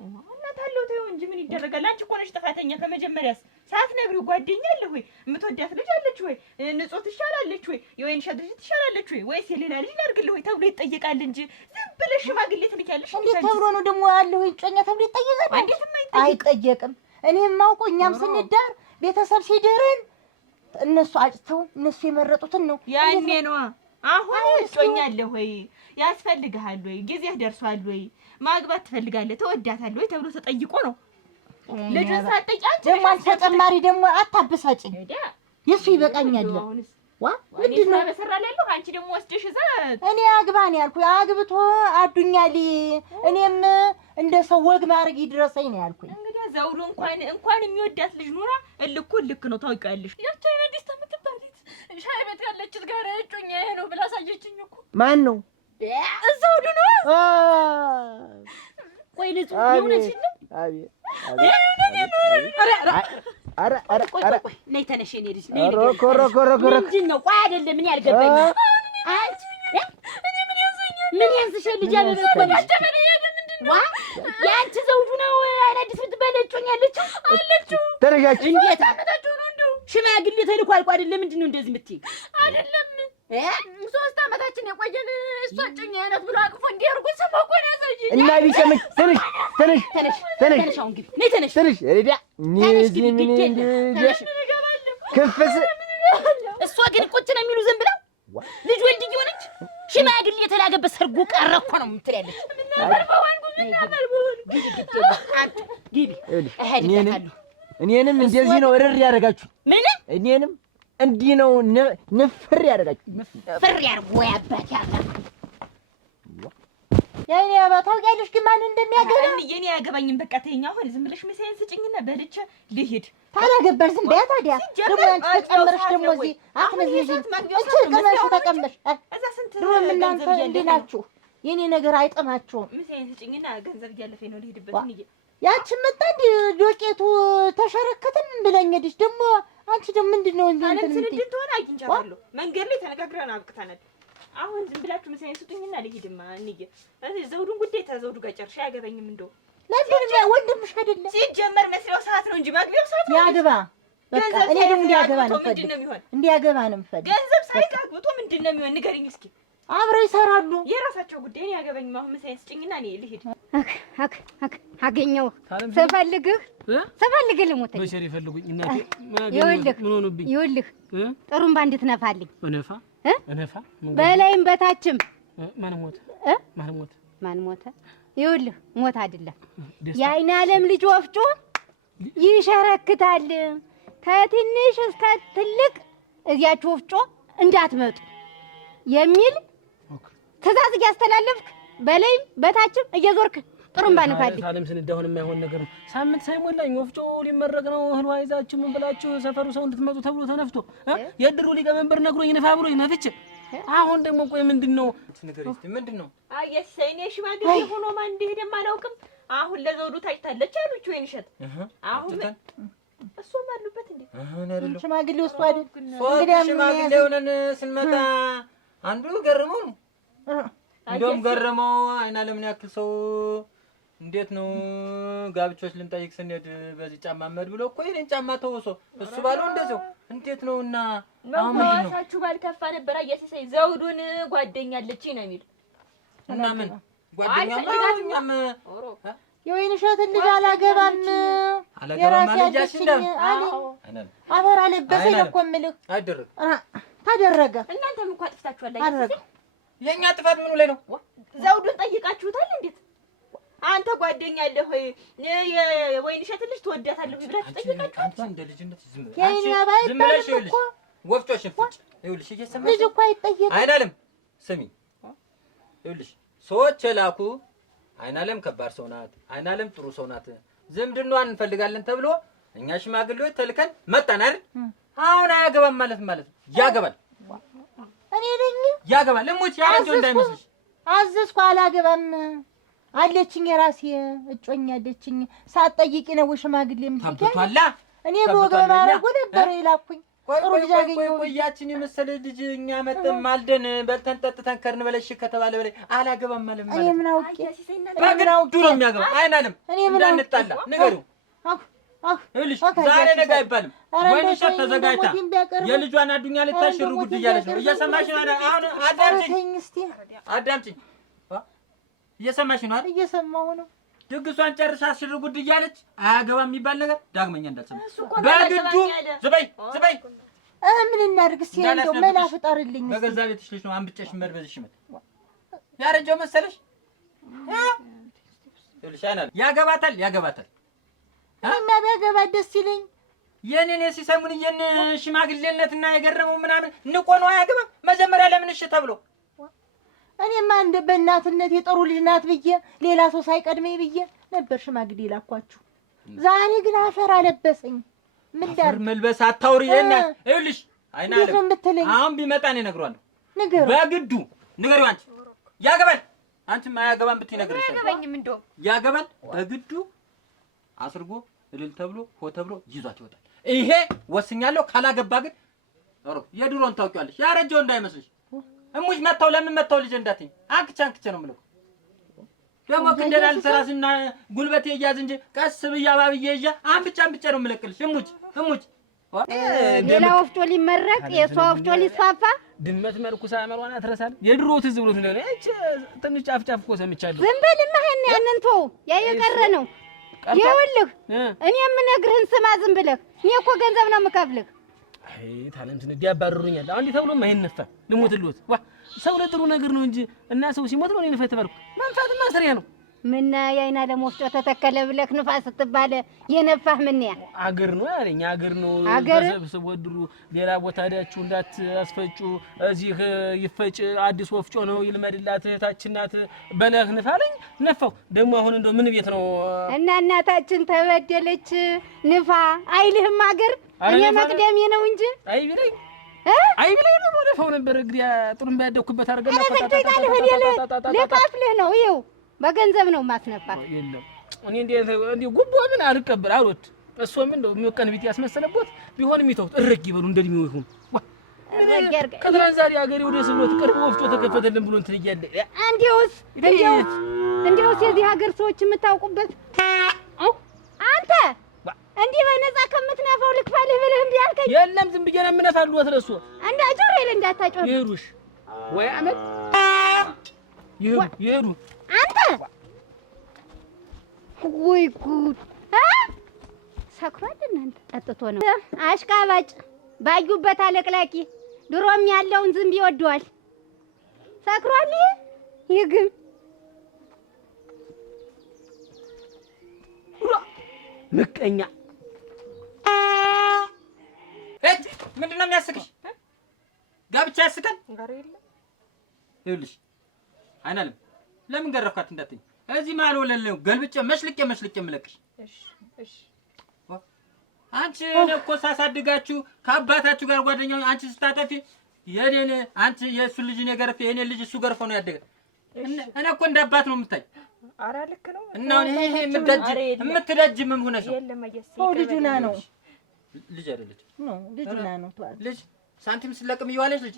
እናት አለው። ተይው እንጂ ምን ይደረጋል? አንቺ እኮ ነሽ ጥፋተኛ። ከመጀመሪያስ ሳትነግሪው ጓደኛ አለህ ወይ? የምትወዳት ልጅ አለች ወይ? ንጹህ ትሻላለች ወይ? የወይን እሸት ልጅ ትሻላለች ወይ? ወይስ የሌላ ልጅ ላድርግልህ ወይ ተብሎ ይጠየቃል እንጂ ዝም ብለሽ ሽማግሌ ትልኪያለሽ። እንዴት ተብሎ ነው ደግሞ አለህ ወይ ጮኛ ተብሎ ይጠየቃል? አይጠየቅም። እኔ የማውቀው እኛም ስንዳር ቤተሰብ ሲድርን እነሱ አጭተው እነሱ የመረጡትን ነው። ያኔ ነው። አሁን ጮኛለህ ወይ? ያስፈልግሃል ወይ? ጊዜህ ደርሷል ወይ? ማግባት ትፈልጋለህ? ተወዳታለህ ወይ ተብሎ ተጠይቆ ነው። ልጁን ሳትጠይቂ አንቺ ደግሞ ተጨማሪ ደግሞ አታበሳጭኝ። የሱ ይበቃኛል። ምንድን ነው በሰራላለሁ? አንቺ ደግሞ ወስደሽ እዛ እኔ አግባን ያልኩ አግብቶ አዱኛሊ እኔም እንደ ሰው ወግ ማድረግ ይድረሰኝ ነው ያልኩኝ። እንግዲህ ዘውሉ እንኳን የሚወዳት ልጅ ኑራ ልክ ነው ታውቂያለሽ። ያቺ አይነዲስ ተምትባሊት ሻይ ቤት ያለችት ጋር እጮኛ ይሄ ነው ብላ ሳየችኝ እኮ። ማን ነው? ዘውሉ ነው። ቆይ ልጅ የሆነች ነው። ቆይ ነይ ተነሽ የኔ ልጅ ነይ። ምንድን ነው? ቆይ አይደለም ምን ያልገባኝ አንቺ ምን ያንስሽ ልጅ አበበ እኮ ነሽ። የአንቺ ዘውዱ ነው አዲስ ብትበለጮኝ ያለችው አለችው። ተረጋጊ። እንዴት አመጣችሁ ነው? እንደው ሽማግሌ ተልኮ አልቆ አይደለም ምንድን ነው እንደዚህ የምትይኝ? አይደለም 3 ዓመታችን የቆየን እሷ ጮኛ አይነት ብሎ አቅፎ እንዲያርጉ ሰማኮ ነው ያዘኝ እና ቢጨምቅ ተነሽ አሁን ግቢ ነይ ተነሽ ረዳ ክፍስ እሷ ግን ቁጭ ነው የሚሉ ዝም ብለው ልጅ ወልድ እየሆነች ሽማግሌ የተላገበት ሰርጎ ቀረ እኮ ነው የምትል ያለች። እኔንም እንደዚህ ነው እርር ያደርጋችሁ። ምን እኔንም እንዲህ ነው ንፍር ያደርጋችሁ። ንፍር ያርጎ ያባት ያባ የኔ አባ ታውቂያለሽ ግን ማን እንደሚያገባ? የኔ ያገባኝም በቃ ተይኝ። አሁን ዝም ብለሽ ምሳዬን ስጭኝና በልቼ ልሂድ። ታላገባሽ ዝም በያ ታዲያ ደግሞ አንቺ ተጨመረሽ ደግሞ እዚህ አትነዚህ እቺ ከመሽ ተቀመሽ እዛ ስንት ድሮ እናንተ እንዴ ናችሁ? የኔ ነገር አይጠማችሁም። ምሳዬን ስጭኝና ገንዘብ እያለፈኝ ነው ልሂድበት። እንዴ ያቺ መጣ እንዴ ዶቄቱ ተሸረከተን ብለኝ ሄድሽ። ደግሞ አንቺ ደግሞ ምንድነው እንዴ እንትን ስንድን ትሆን አግኝቻለሁ። መንገድ ላይ ተነጋግረን አብቅተናል። አሁን ዝም ብላችሁ ምሳዬን ስጡኝና ልሂድማ። እንዬ እዚህ ዘውዱን ጉዳይ ተዘውዱ ጋር ጨርሼ አያገባኝም። እንደው ለምን ወንድምሽ አይደለም ሲጀመር መስሪያው ሰዓት ነው እንጂ ማግቢያው ሰዓት ነው። ያግባ በቃ እኔ ደግሞ እንዲያገባ ነው ፈልግ እንዲያገባ ነው ፈልግ። ገንዘብ ሳይጋግብቶ ምንድነው የሚሆን ንገሪኝ እስኪ። አብረው ይሰራሉ። የራሳቸው ጉዳይ እኔ ያገባኝም። አሁን ምሳዬን ስጭኝና እኔ ልሂድ። አገኘው ስፈልግህ ልሞተኝ በሸሪ ፈልጉኝ እናቴ። ምን ሆነብኝ? ይኸውልህ ጥሩምባ እንድትነፋልኝ እነፋ በላይም በታችም። ማን ሞተ? ይኸውልህ ሞት አይደለም የዓይነ ዓለም ልጅ ወፍጮ ይሸረክታል። ከትንሽ እስከ ትልቅ እዚያች ወፍጮ እንዳትመጡ የሚል ትእዛዝ እያስተላለፍክ በላይም በታችም እየዞርክ ጥሩምባ ንፋልኝ። ታለም ስንዳሁን የማይሆን ነገር ነው። ሳምንት ሳይሞላኝ ወፍጮ ሊመረቅ ነው። እህል ይዛችሁ ምን ብላችሁ ሰፈሩ ሰው እንድትመጡ ተብሎ ተነፍቶ የድሩ ሊቀመንበር ነግሮኝ ንፋ ብሎኝ ነፍቼ አሁን ደግሞ ቆይ ምንድነው ምንድነው? አየሽ እኔ ሽማግሌ ሆኖ ማን እንደሄደም አላውቅም። አሁን ለዘውዱ ታጭታለች አሉች ወይን እሸት። አሁን እሱም አሉበት እንዴ? እኔ አይደለም ሽማግሌ ውስጥ አይደል? እንግዲህ ሽማግሌ ሆነን ስንመጣ አንዱ ገረመው ነው። እንደውም ገረመው ዓይነ ዓለምን ያክል ሰው እንዴት ነው ጋብቾች ልንጠይቅ ስንሄድ በዚህ ጫማ መድ ብሎ እኮ የኔን ጫማ ተወሶ እሱ ባለው እንደዚያው እንዴት ነውና አሁን ምንድን ነው መዋሳችሁ ባልከፋ ነበር። አያሲሳይ ዘውዱን ጓደኛለች ነው የሚል እና ምን ጓደኛም የወይን እሸት ልጅ አላገባም የራሴ አለችኝ አፈር አለበሰኝ እኮ የምልህ ታደረገ። እናንተም እንኳን አጥፍታችኋል። አያሲሳይ የኛ ጥፋት ምኑ ላይ ነው? ዘውዱን ጠይቃችሁታል እንዴት? አንተ ጓደኛ አለህ ወይ? የወይን እሸት ልጅ ትወዳታለህ ወይ ብላችሁ ጠይቃችሁ? አንቺ እንደ ልጅነት ዝም ብለሽ ወፍጮሽን ፍጭ። ይኸውልሽ እየሰማሽ ልጅ እኮ አይጠየቅም። ዓይነ ዓለም ስሚ፣ ይኸውልሽ ሰዎች የላኩ ዓይነ ዓለም ከባድ ሰው ናት፣ ዓይነ ዓለም ጥሩ ሰው ናት፣ ዝምድናዋን እንፈልጋለን ተብሎ እኛ ሽማግሌዎች ተልከን መጣን አይደል? አሁን አያገባም ማለት ነው። ያገባል። እኔ ነኝ ያገባል። ለሞች ያረጀው እንዳይመስልሽ። አዘዝኩ አላገባም አለችኝ። የራሴ እጮኛ አለችኝ። ሳትጠይቂ ነው ሽማግሌ የምትገኝ? እኔ በወገብ ማረጉ ነበር የላኩኝ። ጥሩ ልጅ አገኘሁ። ቆያችን የመሰለ ልጅ እኛ መጠን ማልደን በልተን ጠጥተን ከርን በለሽ ከተባለ በላይ አላገባም ማለት ነው። እኔ ምን አውቄ በግዱ ነው የሚያገባ። ዓይነ ዓለም እንዳንጣላ ንገሪው። ይኸውልሽ ዛሬ ነገ አይባልም። ወይን እሸት ተዘጋጅታ የልጇን አዱኛ ልታሽሩ ጉድ እያለች ነው። እየሰማሽ ነው? አሁን አዳምጪኝ እስቲ አዳምጪኝ። እየሰማሽ ነው አይደል? እየሰማሁ ነው። ድግሷን ጨርሳ ሽር ጉድ እያለች አያገባም የሚባል ነገር ዳግመኛ እንዳልሰማ በግዱ ዝበይ ምን እናድርግ እስቲ እንደው መላ ፍጠርልኝ። በገዛ ቤትሽ ልጅ ነው አንብጨሽ መርበዝሽ ይመጣ ያረጀው መሰለሽ? ይኸውልሽ አይናል ያገባታል እና ቢያገባ ደስ ይለኝ። የኔን ሲሰሙን የኔ ሽማግሌነትና የገረመው ምናምን ንቆ ነው አያገባም። መጀመሪያ ለምን እሺ ተብሎ እኔማ እንደ በእናትነት የጥሩ ልጅ ናት ብዬ ሌላ ሰው ሳይቀድመኝ ብዬ ነበር ሽማግሌ ላኳችሁ። ዛሬ ግን አፈር አለበሰኝ። ምን ዳር መልበስ አታውሪ። የኔ ይኸውልሽ ዓይነ ዓለም አሁን ቢመጣ እኔ እነግረዋለሁ። በግዱ ንገሪው። አንቺ ያገባል። አንቺም አያገባም ብትይ ነግረሽ ያገባኝም እንደው ያገባል። በግዱ አስርጎ እልል ተብሎ ሆ ተብሎ ይዟት ይወጣል። ይሄ ወስኛለሁ። ካላገባ ግን የድሮን ታውቂዋለሽ። ያረጀው እንዳይመስልሽ። እሙሽ መታው ለምን መታው ልጅ እንዳትኝ። አንክቼ ነው የምለው። ደግሞ ክንደናል ተራስና ጉልበቴ ይያዝ እንጂ ቀስ ብዬ አባብዬ ይዣ አንብቻ ነው የምለቅልሽ። እሙች ሌላ ወፍጮ ሊመረቅ የሷ ወፍጮ ሊስፋፋ ድመት መልኩ ሳመሯን አትረሳል። የድሮ ትዝ ብሎት እንደሆነ እቺ ትንሽ ጫፍ እኮ ሰምቻለሁ። ዝም በልማ ያንን ተው፣ ያ የቀረ ነው። ይኸውልህ እኔ የምነግርህን ስማ ዝም ብለህ። እኔ እኮ ገንዘብ ነው የምከፍልህ። አይ ታለም ትንዲ ያባርሩኛል። አሁን ተብሎም አይነፋ ልሞትልዎት። ዋ ሰው ለጥሩ ነገር ነው እንጂ እና ሰው ሲሞት ነው ንፈት ተባልኩ። መንፋትማ ስሪያ ነው። ምን የአይና ለሞፍጮ ተተከለ ብለህ ንፋስ ስትባለ የነፋህ ምን ያ አገር ነው ያለኝ። አገር ነው ተሰብስቦ ድሩ ሌላ ቦታ ሄዳችሁ እንዳትአስፈጩ እዚህ ይፈጭ አዲስ ወፍጮ ነው ይልመድላት እህታችን ናት በለህ ንፋለኝ። ነፋው ደግሞ አሁን እንደው ምን ቤት ነው እና እናታችን ተበደለች ንፋ አይልህም አገር እኔ መቅደሜ ነው እንጂ አይ ቢለኝ ነው ወደፈው ነበር እንግዲህ ጥሩም ያደኩበት አርገና ለካፍልህ ነው ይኸው በገንዘብ ነው ማስነፋ። የለም እኔ እንዴ ጉቦ ምን አልቀበል አልወድ። እሱም እንደው የሚወቀን ቤት ያስመሰለበት ቢሆንም ይተውት እረግ ይበሉ እንደልሚው ይሁን። ከትራንዛሪ ሀገሬ ወደ ስሎት ቅርብ ወፍጮ ተከፈተልን ብሎ እንትን እያለ እንዲያውስ የዚህ ሀገር ሰዎች የምታውቁበት አንተ እንዲህ በነፃ ከምትነፋው ልክፈልህ ብለህ እምቢ አልከኝ። የለም ዝም ብዬ ነው የምነፋልዎት ለእሱ እንዳጆር ይል እንዳታጮህ ይሄዱሽ ወይ አመት ይሄዱ አንተ ወይ ጉድ ሰክሯል። እናንተ ጠጥቶ ነው አሽቃባጭ ባዩበት አለቅላቂ ድሮም ያለውን ዝንብ ይወደዋል። ሰክሯል። ይግም ምቀኛ ምንድነው የሚያስቅሽ? ጋብቻ ያስቀል ጋር የለም ይኸውልሽ አይናለም ለምን ገረፍካት እንዳትኝ። እዚህ ማል ወለል ነው ገልብጬ መሽልቄ የምለቅሽ። እሺ አንቺ እኮ ሳሳድጋችሁ ከአባታችሁ ጋር ጓደኛው አንቺ ስታጠፊ የኔን አንቺ የእሱ ልጅ ነው ገርፍ የኔ ልጅ እሱ ገርፎ ነው ያደገ። እኔ እኮ እንዳባት ነው የምታይ። ኧረ ልክ ነው እና ይሄ የምትደጅ ምን ሆነሽ ነው? የለም አየስ ልጁና ነው ልጅ አይደለች ነው ልጁና ነው ተዋል ልጅ ሳንቲም ስለቅም ይዋለሽ ልጅ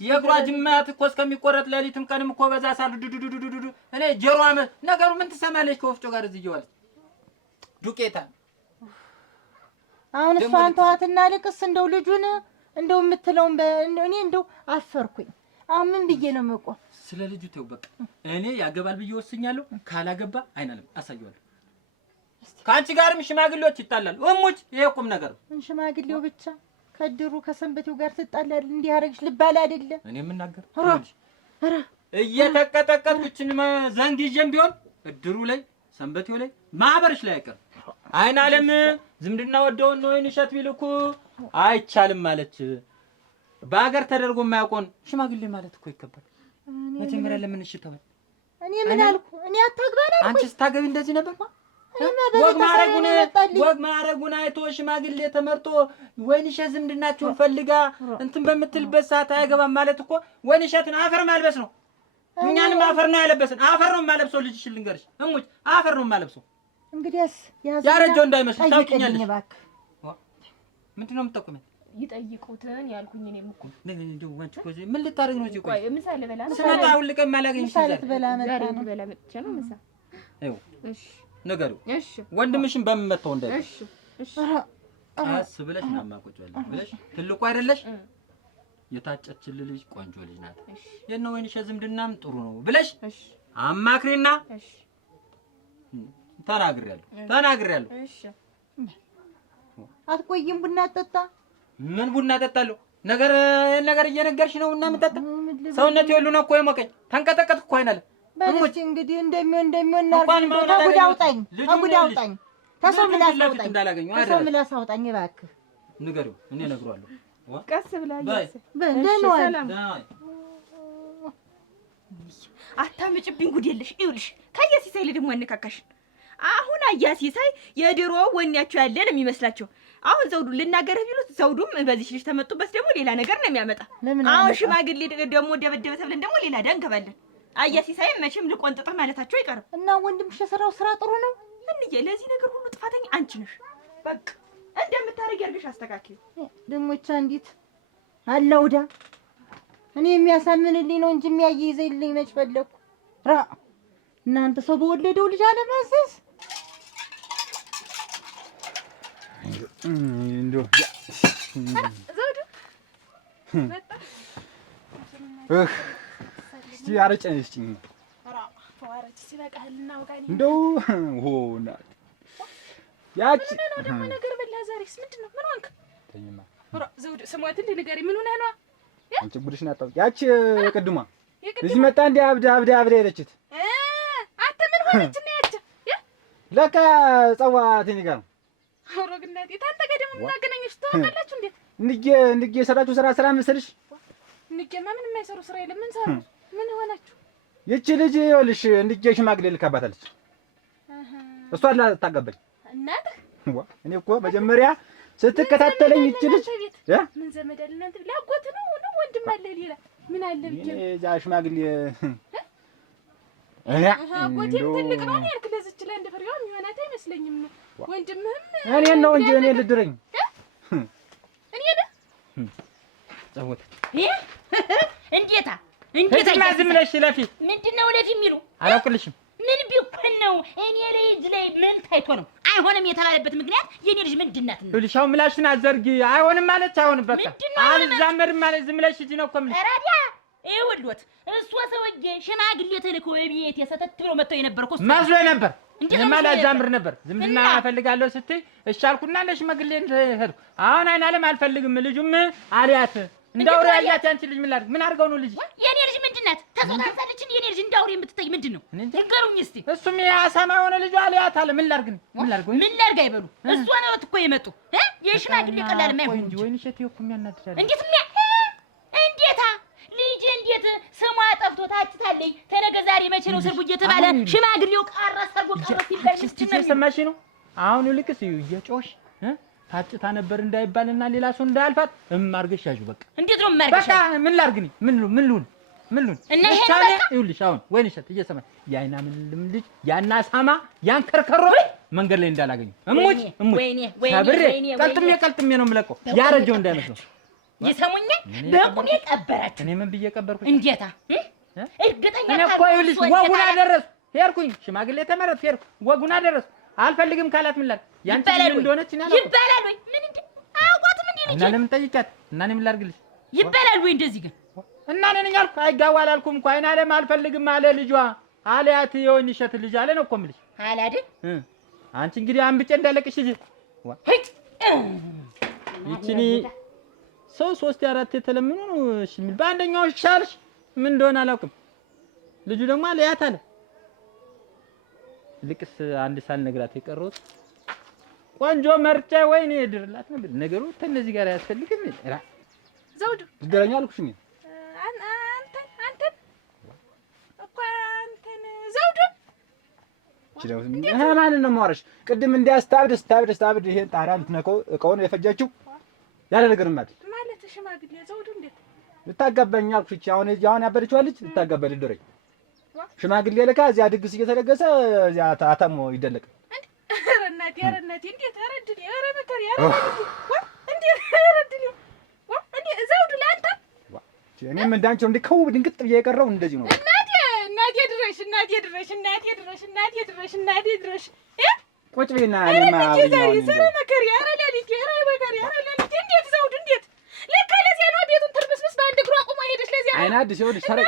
የእግሯ ጅማት እኮ እስከሚቆረጥ ሌሊትም ቀንም እኮ በዛ ሳሉ ዱዱዱዱዱ እኔ ጀሯ ነገሩ ምን ትሰማለች? ከወፍጮ ጋር እዚህ ይዋለች ዱቄታ። አሁን እሷን ተዋትና ልቅስ እንደው ልጁን እንደው የምትለውን እኔ እንደው አፈርኩኝ። አሁን ምን ብዬ ነው የምቆም? ስለ ልጁ ተው በቃ። እኔ ያገባል ብዬ ወስኛለሁ። ካላገባ አይናለም አሳየዋለሁ። ከአንቺ ጋርም ሽማግሌዎች ይጣላሉ። እሙች ይሄ ቁም ነገር ነው። ሽማግሌው ብቻ ከድሩ ከሰንበቴው ጋር ትጣላል። እንዲህ አረግሽ ልባል አይደለ? እኔ የምናገር እየተቀጠቀጥኩችን ዘንግ ይዤም ቢሆን እድሩ ላይ ሰንበቴው ላይ ማህበርሽ ላይ አይቀር። አይናለም ዝምድና ወደውን ነው እሸት ቢልኩ አይቻልም ማለች። በአገር ተደርጎ የማያውቀውን ሽማግሌ ማለት እኮ ይከበል። መጀመሪያ ለምን እሺ ተባለ? እኔ ምን አልኩ? እኔ አታግባና አንቺ ስታገቢ እንደዚህ ነበርማ። ወግ ማረጉን አይቶ ሽማግሌ ተመርጦ ወይንሸት ዝምድናቸውን ፈልጋ እንትን በምትልበት ሰዓት አያገባም ማለት እኮ ወይንሸትን አፈር ማልበስ ነው። እኛንም አፈር ነው ያለበስን። አፈር ነው የማለብሰው። ልጅሽ ልንገርሽ እሙች አፈር ነው የማለብሰው። እንግዲያስ ያረጀው እንዳይመስል ታውቂኛለሽ። ምንድን ነው የምትጠቁመኝ? ይጠይቁትን ያልኩኝ እኔም እኮ ምን ልታደርግ ነው? ቆይ ምሳ ልበላ ነው። ስመጣ ሁልቀን ማላገኝሽ ዛሬ ልበላ መጥቼ ነው ምሳ። እሺ ነገሩ እሺ ወንድምሽን በመመጣው እንዳይ እሺ ቀስ ብለሽ እናማቆጫለን ብለሽ ትልቁ አይደለሽ የታጨችል ልጅ ቆንጆ ልጅ ናት። የነ ወይንሸት ዝምድናም ጥሩ ነው ብለሽ አማክሪና ተናግሬያለሁ። እሺ አትቆይም? ቡና ጠጣ። ምን ቡና ጠጣለሁ? ነገር እየነገርሽ ነው እና ምን ጠጣ? ሰውነቴ ሁሉ ነው እኮ የሞቀኝ። ተንቀጠቀጥኩ እኮ አይናለ በልጅ እንግዲህ እንደሚሆን ተጉድ አውጣኝ። ተሰው ምላስ አውጣኝ እባክህ። ንገሪው፣ እኔ እነግረዋለሁ። ቀስ ብላ አታምጭብኝ፣ ጉድ የለሽ። ይኸውልሽ ከየሲሳይ ላይ ደግሞ ያነካካሽን። አሁን አያሲሳይ የድሮ ወኔያቸው ያለ ነው የሚመስላቸው። አሁን ዘውዱ ልናገርህ ቢሉት ዘውዱም በዚህ ልጅ ተመጡበት ደግሞ ሌላ ነገር ነው የሚያመጣ። አሁን ሽማግሌ ደግሞ ደበደበ ተብለን ደግሞ ሌላ ዳንከባለን። አያሲሳይ መቼም ልቆንጥጥህ ማለታቸው አይቀርም። እና ወንድምሽ የሰራው ስራ ጥሩ ነው። እንዬ ለዚህ ነገር ሁሉ ጥፋተኛ አንቺ ነሽ። በቃ እንደምታረጊ አድርገሽ አስተካክዪ። ደግሞ እቻ እንዴት አለውዳ እኔ የሚያሳምንልኝ ነው እንጂ የሚያይዘልኝ መች ፈለኩ። ራ እናንተ ሰው በወለደው ልጅ አለማዘዝ እንደው ዘውዱ መጣ እስቲ አረጨኝ እስቲ ራ ተዋረች ሲበቃልና ወጋኒ እንደው ሆና ያቺ ደግሞ ነገር በላ ዛሬስ ምንድነው? ምን ሆንክ? ተኝማ ራ ዘውዱ ስሟት እንደ ንገሪ ምን ሆነህ ነው? አንቺ ጉድሽን አጣው። ያቺ ቅድማ እዚህ መጣ እንደ አብዳ ሄደችት። አንተ ምን ሆነች ነው ያቺ? ለካ ጸዋትኝ ጋር አውሮግናቴ ታንተ ጋር ደግሞ ምን አገናኘሽ? ተዋቃላችሁ እንዴት? እንዴ የሰራችሁ ስራ መሰልሽ? እንዴማ ምን የማይሰሩ ስራ የለም። ምን ሰሩ? ምን ሆናችሁ? ይቺ ልጅ ይኸውልሽ እንዴ ሽማግሌ ልካባታለች። እሷ ታጋባኝ እናትህ? እኔ እኮ መጀመሪያ ስትከታተለኝ ይቺ ልጅ ምን ዘመድ አለ እናንተ? ላጎት ነው ወንድም አለ ሌላ ምን አለ ብዬ እዛ ሽማግሌ አጎቴም ትልቅ ነው ያልክ ለዚች ላይ እንደ ፍሬው የሚሆናት አይመስለኝም። ወንድምህም እኔን ነው እንጂ እኔ ልድረኝ እኔ ነህ ጸወት እንዴታ ዝም ብለሽ ለፊ ምንድነው ለፊ የሚሉ አላውቅልሽም። ምን ቢሆን ነው እኔ ልጅ ላይ ምን ታይቶ ነው አይሆንም የተባለበት ምክንያት? የኔ ልጅ ምንድናት ነው? ልሻው ምላሽን አዘርጊ። አይሆንም ማለት አይሆንም፣ በቃ አልዛመድም ማለት ዝም ብለሽ እጂ ነው እኮ ምን ታዲያ ይኸውልዎት እሱ ሰውዬ ሽማግሌ ተልኮ ቤት የሰተት ብሎ መጥተው የነበርኩ መስሎኝ ነበር። እኔማ ላዛምር ነበር። ዝምድና እፈልጋለሁ ስትይ እሺ አልኩና ለሽማግሌ ሄድኩ። አሁን አይን አለም አልፈልግም። ልጁም አልያት እንዳውሬ ያያት አንቺ ልጅ ምን ላድርግ? ምን አድርገው ነው ልጅ? የኔ ልጅ ምንድናት? ተቆጣጣለች እንዴ? የኔ ልጅ እንዳውሬ የምትታይ ምንድነው? ንገሩኝ እስቲ። እሱም ያሳማ የሆነ ልጅ አልያት አለ። ምን ላድርግ? ምን ላድርግ አይበሉ። እሷ ነው እኮ የመጡ የሽማግሌ ቀላል ማይሆን እንጂ ወይን ሸት ይኩ የሚያናድዳል። እንዴታ ልጅ እንዴት ስሟ ጠፍቶ ታጭታለኝ። ተነገ ዛሬ መቼ ነው ሰርጉ እየተባለ ሽማግሌው ቀረ ሰርጉ ቀረ ሲባል ምንድነው? ሰማሽ ነው አሁን ልክስ እየጮሽ ታጭታ ነበር እንዳይባልና ሌላ ሰው እንዳያልፋት አርገሽ ያዡ። በቃ እንዴት ነው ማርገሽ? በቃ ምን ላርግኝ? ምን ልሁን? እና ይሄን ይኸውልሽ አሁን ወይን ሸት እየሰማ ያይና ምን ልጅ ያና ሳማ ያን ከርከሮ መንገድ ላይ እንዳላገኙ እሙጭ ሰብሬ ቀልጥሜ ነው የምለቀው። ያረጀው እንዳይመስለው ይሰሙኛል። በቁኔ ቀበራችሁ። እኔ ምን ብዬ ቀበርኩኝ? እንዴታ እርግጠኛ እኔ እኮ ይኸውልሽ ወጉን አደረስኩ ሄድኩኝ። ሽማግሌ ተመረጥ ሄድኩ። ወጉን አደረስኩ። አልፈልግም ካላት ምን ላድርግ? ያንቺ ምን እንደሆነች እኔ አላውቅም። ይባላል ወይ ምን እንደ አውቆትም እንዴ ልጅ እና ለምን ጠይቂያት እና እኔ ምን ላድርግልሽ? ይባላል ወይ እንደዚህ ግን እና እኔ ነኝ አልኩ። አይጋዋ አላልኩም እኮ አይን አለም አልፈልግም አለ ልጇ። አልያት የወይን እሸት ልጅ አለ ነው እኮ የምልሽ። አላድን አንቺ እንግዲህ አንብጬ እንዳለቅሽ እዚህ ይቺኒ ሰው 3-4 የተለምኑ ነው። እሺ በአንደኛው ሻልሽ ምን እንደሆነ አላውቅም። ልጁ ደግሞ አልያት አለ። ልቅስ አንድ ሳልነግራት የቀረሁት ቆንጆ መርጫ ወይኔ ድርላት ነበር። ነገሩ ተነዚህ ጋር ያስፈልግም እራ ዘውዱ ድረኛ አልኩሽ እኔ አንተን እኮ አንተን ዘውዱ ማንን ነው የማወራሽ? ቅድም እንዲያስታብድ ይሄን ጣሪያ ልትነቀው እቃውን የፈጃችው ያለ ነገር ማለት ሽማግሌ ዘውዱ እንዴት ልታጋባኝ አልኩሽ? አሁን ያበደችው ልጅ ልታጋባኝ ልድረኝ ሽማግሌ ለካ እዚያ ድግስ እየተደገሰ እዚያ አታሞ ይደለቅ። ኧረ እናቴ እንዴት አረድኝ ኧረ መከሪ እንዴት አረድኝ እንዴት ዘውዱ ለአንተ እኔም እንዳንቺው እንዲከው ድንግጥ ብዬ የቀረው እንደዚህ ነው። እናቴ ድረሽ ቁጭ በይና እኔማ ኧረ መከሪ ኧረ ሌሊት እንዴት ዘውዱ እንዴት ለካ ለዚያ ነው ቤቱን ትርምስምስ በአንድ እግሯ ቆማ ሄደች። ለዚያ አይና አዲስ ይኸውልሽ ሰረቅ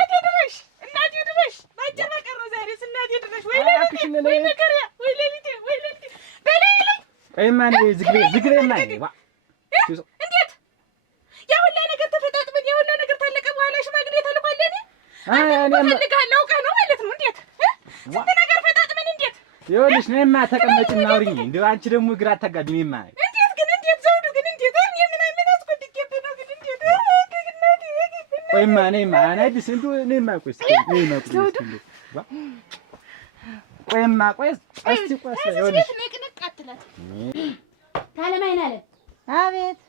እናቴ ድረሽ ባጭር በቀር ነው ዛሬስ እናቴ ድረሽ ወይ መከሪ ወይ ሌሊት በላይ ቆይማ ዝግቤማ እንዴት ያ ሁላ ነገር ተፈጣጥመን ያ ሁላ ነገር ታለቀ በኋላ ሽማግሌ ተልኳል። እኔ ፈልጋለሁ አውቀህ ነው ማለት ነው። እንዴት ስንት ነገር ፈጣጥመን እንዴት ይኸውልሽ ነይማ ተቀመጭና አውሪኝ። እንደው አንቺ ደግሞ ግራ አታጋቢኝማ። እንዴት ዘውዱ ግን እንዴት ምን አስቆጥቼብህ ነው ግን እንዴት ቆይማ ነይማ አናዲስ እንደው ነይማ ቆይ ቆይማ ቆይ እስቲ ቆይ ይኸውልሽ ንቅንቅ አትላት ታለማይን አለ። አቤት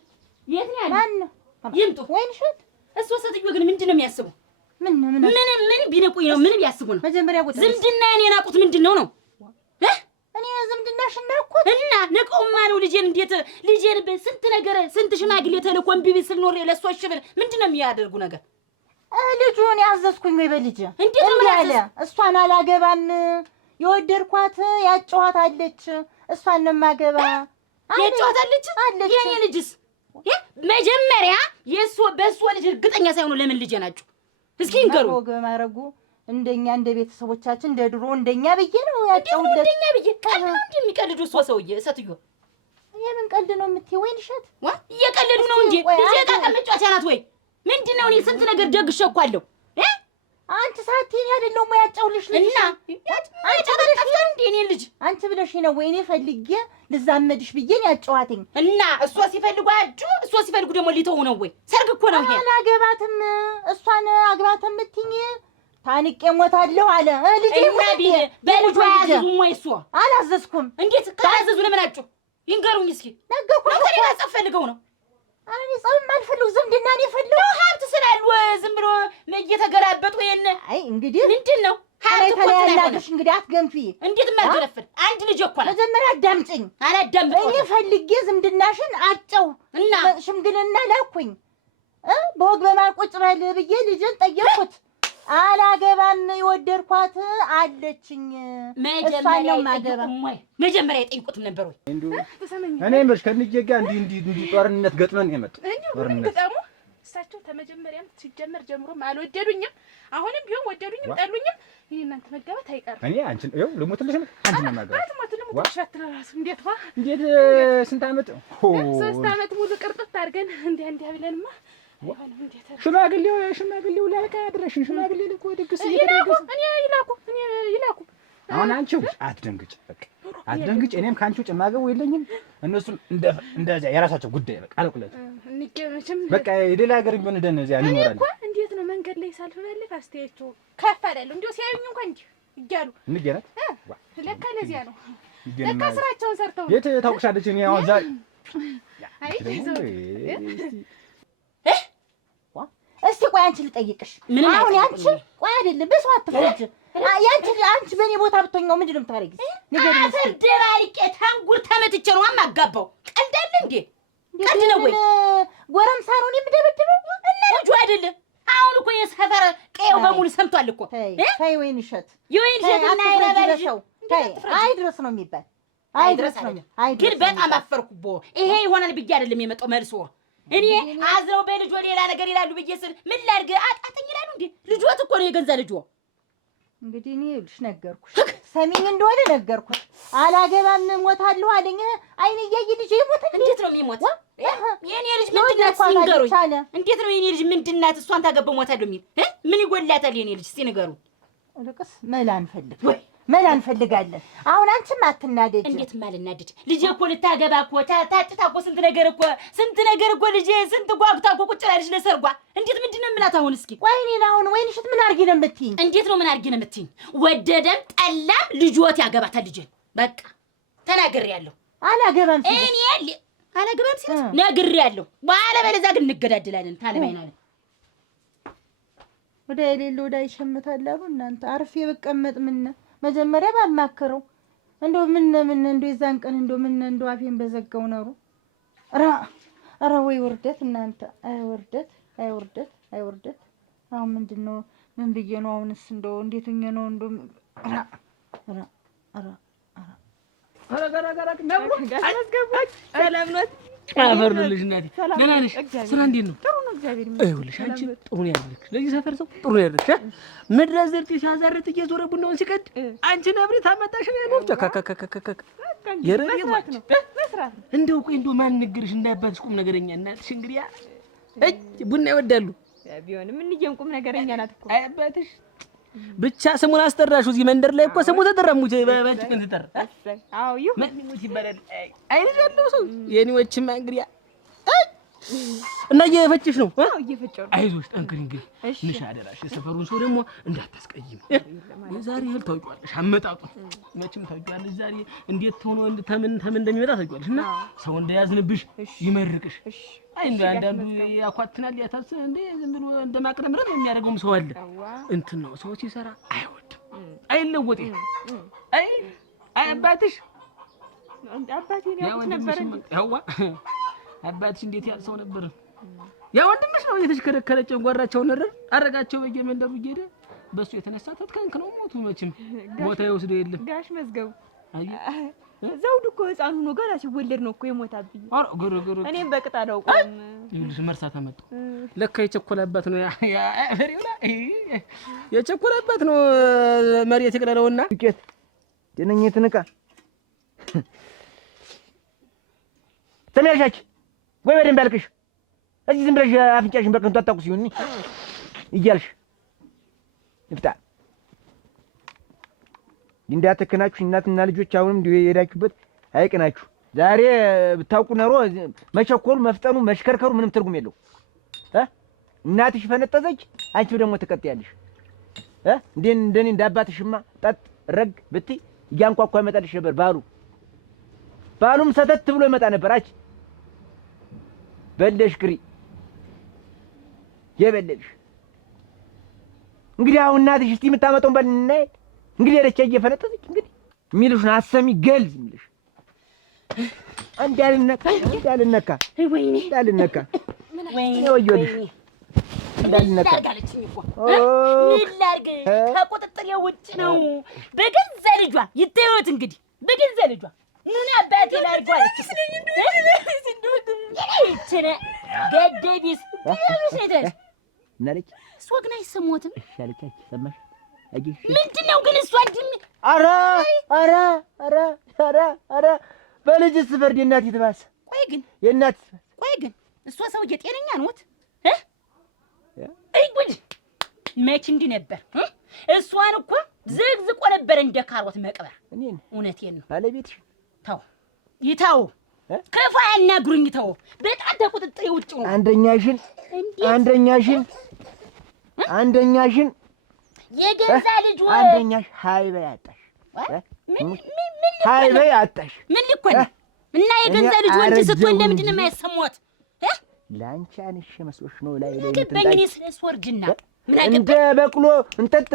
የት ነው ያለ? ማን ነው? ይምጡ ወይን ሸት እሱ ሴትዮ ግን ምንድነው የሚያስቡ? ምን ቢነቁኝ ነው? ምን ቢያስቡ ነው? መጀመሪያ ወጣ ዝምድና የኔን አቁት ምንድነው ነው? እኔ ዝምድና ዝምድናሽና እኮ እና ነቀውማ ነው ልጄን እንዴት ልጄን በስንት ነገር ስንት ሽማግሌ ተልኮ እምቢ ቢል ስል ኖሬ ለእሷ እሺ ብል ምንድን ነው የሚያደርጉ ነገር? ልጁን ያዘዝኩኝ ወይ በልጄ እንዴት ነው ያለ እሷን አላገባም የወደድኳት ያጫዋታለች እሷን ነው የማገባ ያጫዋታለች የኔ ልጅስ መጀመሪያ የእሷ በእሷ ልጅ እርግጠኛ ሳይሆኑ ለምን ልጄ ናቸው እስኪ እንገሩ ወገ ማረጉ እንደኛ እንደ ቤተሰቦቻችን እንደ ድሮ እንደኛ ብዬ ነው ያጫውለት እንደኛ ብዬ ቀልድ ነው እንዴ የሚቀልዱ እሷ ሰውዬ እሰትዮ የምን ቀልድ ነው የምትይው ወይን እሸት ዋ እየቀለዱ ነው እንዴ ልጄ ታቀመጫቻ ናት ወይ ምንድነው እኔ ስንት ነገር ደግሸኳለሁ አንቺ ሳትይኝ አይደለም ወይ ያጫውልሽ ልጅ እና ያጫውልሽ እንዴ እኔ ልጅ አንቺ ብለሽ ነው ወይኔ ፈልጌ ልዛመድሽ ብዬኝ ያጫዋተኝ እና እሷ ሲፈልጉ አጁ እሷ ሲፈልጉ ደግሞ ሊተው ነው ወይ ሰርግ እኮ ነው ይሄ አላገባትም እሷን አግባትም ምትኝ ታንቄ ሞታለሁ አለ ልጅ ሙዲ በልጇ ያዘዙም ወይ እሷ አላዘዝኩም እንዴት ካላዘዙ ለምን አጩ ይንገሩኝ እስኪ ነገርኩሽ ነው ከሌላ ጸፈልገው ነው አኔ ጸም ማልፈልግ ዝምድና ነው የፈለው ሀብት ስላሉ ዝም ብሎ እየተገላበጡ የነ አይ እንግዲህ ምንድነው ሀብት እኮ ተላላሽ እንግዲህ አትገንፊ እንዴት ማገረፍል አንድ ልጅ እኮ ነው መጀመሪያ አዳምጪኝ አላዳምጥ እኔ ፈልጌ ዝምድናሽን አጨው እና ሽምግልና ላኩኝ በወግ በማልቆጭ ባል ብዬ ልጅን ጠየቅኩት አላገባም የወደድኳት አለችኝ መጀመሪያ የጠይቁትም ነበር ወይ እኔ ምርሽ ከንዬ ጋር እንዲህ ጦርነት ገጥመን የመጣው ጦርነት እሳቸው ተመጀመሪያም ሲጀመር ጀምሮም አልወደዱኝም አሁንም ቢሆን ወደዱኝም ጠሉኝም ይሄ እናንተ መጋባት አይቀርም እኔ አንቺን ይኸው ልሞትልሽ ነው አንቺን ነው ማጋባት ልሞትልሽ አትራሱ እንዴት ስንት ዓመት 3 ዓመት ሙሉ ቅርጥት አድርገን እንዲህ ብለንማ ሽማግሌው ላልካ ያድረሽን ሽማግሌ ልኮ ድግስ እየተደገሰ እኔ ይላኩ አሁን አንቺው አትደንግጭ በቃ አትደንግጭ እኔም ካንቺው ጭማገው የለኝም እነሱም እንደዚያ የራሳቸው ጉዳይ በቃ አልኩላችሁ በቃ የሌላ ሀገር ቢሆን እንደነዚያ እንኖራለን እኮ እንዴት ነው መንገድ ላይ ሳልፍ ባለፍ አስተያየቱ ከፍ አይደለም እንዴው ሲያዩኝ እንኳን እንጂ ይጋሉ እንገናኝ ለካ ለዚያ ነው ለካ ስራቸውን ሰርተው የት ታውቅሻለች እኔ አሁን ዛሬ አይ እስቲ ቆይ አንቺ ልጠይቅሽ አሁን ያንቺ ቆይ አይደለም በሰው አትፈጅ አንቺ በኔ ቦታ ብትሆኚው ምንድን ነው የምታረጊ ንገሪኝ እስቲ ደባልቄ ታንጉር ተመትቼ ነው አማጋባው ቀልድ አለ እንዴ ቀልድ ነው ወይ ጎረምሳ ነው የምደበድበው እና ልጁ አይደለም አሁን እኮ የሰፈር ቀየው በሙሉ ሰምቷል እኮ ተይ ወይን እሸት እና ይረበልሽው አይድረስ ነው የሚባል አይድረስ ነው ግን በጣም አፈርኩቦ ይሄ ይሆናል ብዬ አይደለም የመጣው መልሶ እኔ አዝረው በልጆ ሌላ ነገር ይላሉ ብዬ ስል ምን ላድርግ አጣጥኝ ይላሉ እንዴ ልጆት እኮ ነው የገንዛ ልጆ እንግዲህ እኔ ልሽ ነገርኩሽ ሰሚኝ እንደሆነ ነገርኩሽ አላገባም ሞታለሁ አለኝ አይኔ እያየ ልጅ ይሞት እንዴት ነው የሚሞት የኔ ልጅ ምንድናት ሲንገሩኝ እንዴት ነው የኔ ልጅ ምንድናት እሷን ታገባው ሞታለሁ የሚል ምን ይጎላታል የኔ ልጅ ሲንገሩ ልቅስ መላ እንፈልጋለን አሁን አንቺም አትናደጅ እንዴት ማልናደድ ልጄ እኮ ልታገባ እኮ ታጭታ እኮ ስንት ነገር እኮ ልጄ ስንት ጓጉታ እኮ ቁጭ ብላለች ለሰርጓ እንዴት ምንድን ነው የምላት አሁን እስኪ ወይኔ አሁን ወይን እሸት ምን አድርጊ ነው የምትይኝ እንዴት ነው ምን አድርጊ ነው የምትይኝ ወደደም ጠላም ልጆት ያገባታል ልጄ በቃ ተናግሬያለሁ አላገባም ሲል እኔ አላገባም ሲል ነግሬያለሁ ባለበለዚያ ግን እንገዳደላለን ታለባይና ወደ የሌለው ወደ ይሸምታል አሉ እናንተ አርፌ በቀመጥ ምን መጀመሪያ ባማከረው እንደው ምን እንደው የዛን ቀን እንደው ምን እንደው አፌን በዘጋው ነው ራ ወይ ወርደት እናንተ አይ ወርደት አሁን ምንድነው ምን ብዬ ነው አሁንስ እንደው እንዴት ሆኜ ነው እንደው ሰላም ነው አፈርልሽ እናቴ ደህና ነሽ ስራ እንዴት ነው ጥሩ ነው እግዚአብሔር ይመስገን ይኸውልሽ አንቺ ጥሩ ነው ያለሽ ለዚህ ሰፈር ሰው ጥሩ ነው ያለሽ ምድረ ዘርጤ ሲያዛርጥ እየዞረ ቡናውን ሲቀድ አንቺ ነብሪ ታመጣሽ ነው ያለው ከከከከከከ የረቤት መስራት እንደው ቆይ እንደው ማን ንግርሽ እንዳባትሽ ቁም ነገረኛ እናትሽ እንግዲያ ቡና ይወዳሉ ቢሆንም እንየም ቁም ነገረኛ ናት እኮ አባትሽ ብቻ ስሙን አስጠራሽው እዚህ መንደር ላይ እኮ ስሙ ተጠራሙት ባንቺ ምን ተጠራ አዎ ይሁ ምን ሞት ይባላል አይልሽ ያለው ሰው የኔዎችማ እንግዲያ እና እየፈጭሽ ነው እየፈጨው ነው አይዞሽ ጠንክሪ እንግዲህ ንሽ አደራሽ የሰፈሩን ሰው ደግሞ እንዳታስቀይም ዛሬ እህል ታውቂዋለሽ አመጣጡ መቼም ታውቂዋለሽ ዛሬ እንዴት ሆኖ ተምን እንደሚመጣ ታውቂዋለሽ እና ሰው እንዳያዝንብሽ ይመርቅሽ አይ እንደ አንዳንዱ ያኳትናል ያታስ እንደ ዝም ብሎ እንደማቅረምረት የሚያደርገውም ሰው አለ እንትን ነው ሰው ሲሰራ አይወድም አይለወጥ አይ አባትሽ አባቴ ነው ያውቁት ነበር እንዴ? ያዋ አባትሽ እንዴት ያለ ሰው ነበር? ያ ወንድምሽ ነው የተሽከረከረ ጨንጓራቸውን ነበር አረጋቸው በየመንደሩ እየሄደ በሱ የተነሳ ተትከንክ ነው ሞቱ። መቼም ሞታ ይወስደው የለም ጋሽ መዝገቡ። ዘውዱ እኮ ሕፃኑ ነው ገና ሲወለድ ነው እኮ የሞታብኝ። አረ ግርግር እኔም በቅጣ አላውቀውም። ይኸውልሽ መርሳት አመጡ። ለካ የቸኮለበት ነው ያ ፈሪውላ የቸኮለበት ነው መሬት ይቅለለውና ዱቄት ደነኝት ንቃ ተመያሻች ወይ በደንብ ያልክሽ እዚህ ዝም ብለሽ አፍንጫሽን በከንቱ አታውቁ ሲሆን እያልሽ ይፍታ እንዳትከናችሁ እናትና ልጆች አሁንም እንዲሁ የሄዳችሁበት አይቅናችሁ። ዛሬ ብታውቁ ኖሮ መቸኮሉ መፍጠኑ መሽከርከሩ ምንም ትርጉም የለው። እናትሽ ፈነጠዘች አንቺ ደግሞ ትቀጥያለሽ። እንደኔ እንዳባትሽማ ጠጥ ረግ ብትይ እያንኳኳ ይመጣልሽ ነበር። ባሉም ሰተት ብሎ ይመጣ ነበር። አንቺ በለሽ ግሪ የበለልሽ እንግዲህ አሁን እናትሽ እስቲ የምታመጣውን በል እናይ። እንግዲህ ያለች እየፈነጠዘች እንግዲህ የሚልሽን አሰሚ ገልዝ የሚልሽ እንዳልነካ ወይኔ ወዮልሽ እንዳልነካ ጋለችኝ እኮ ምን ላድርግ? ከቁጥጥር ውጭ ነው። በገዛ ልጇ ይተውት እንግዲህ በገዛ ልጇ ምን አባቴ ላድርግ አለች። ገደቢስ ነለች እሷ ግን አይሰሞትም። እሺ አለች። ሰማሽ አጂሽ ምንድን ነው ግን እሷ ድም ኧረ በልጅስ ፍርድ የእናት ይትባስ። ቆይ ግን እሷ ሰውዬ ጤነኛ ነዎት? አይ ጉድ መች እንዲህ ነበር? እሷን እኮ ዝግዝቆ ነበር እንደ ካሮት መቅበር። እውነቴን ነው። ባለቤትሽ ተው ይተው፣ ክፉ ያናግሩኝ ተው። በጣም ተቁጥጥር ውጭ ነው። አንደኛሽን የገዛ ልጅ አንደኛሽ ሃይበ ያጣሽ ሃይበ ያጣሽ ምን ሊኮን እና የገዛ ልጅ ወንድ ስትሆን ለምንድን ነው የማይሰማት? ላንቺ አንሽ መስሎሽ ነው ላይ ገባኝ። ስለስ ወርጅና እንደ በቅሎ እንጠጥ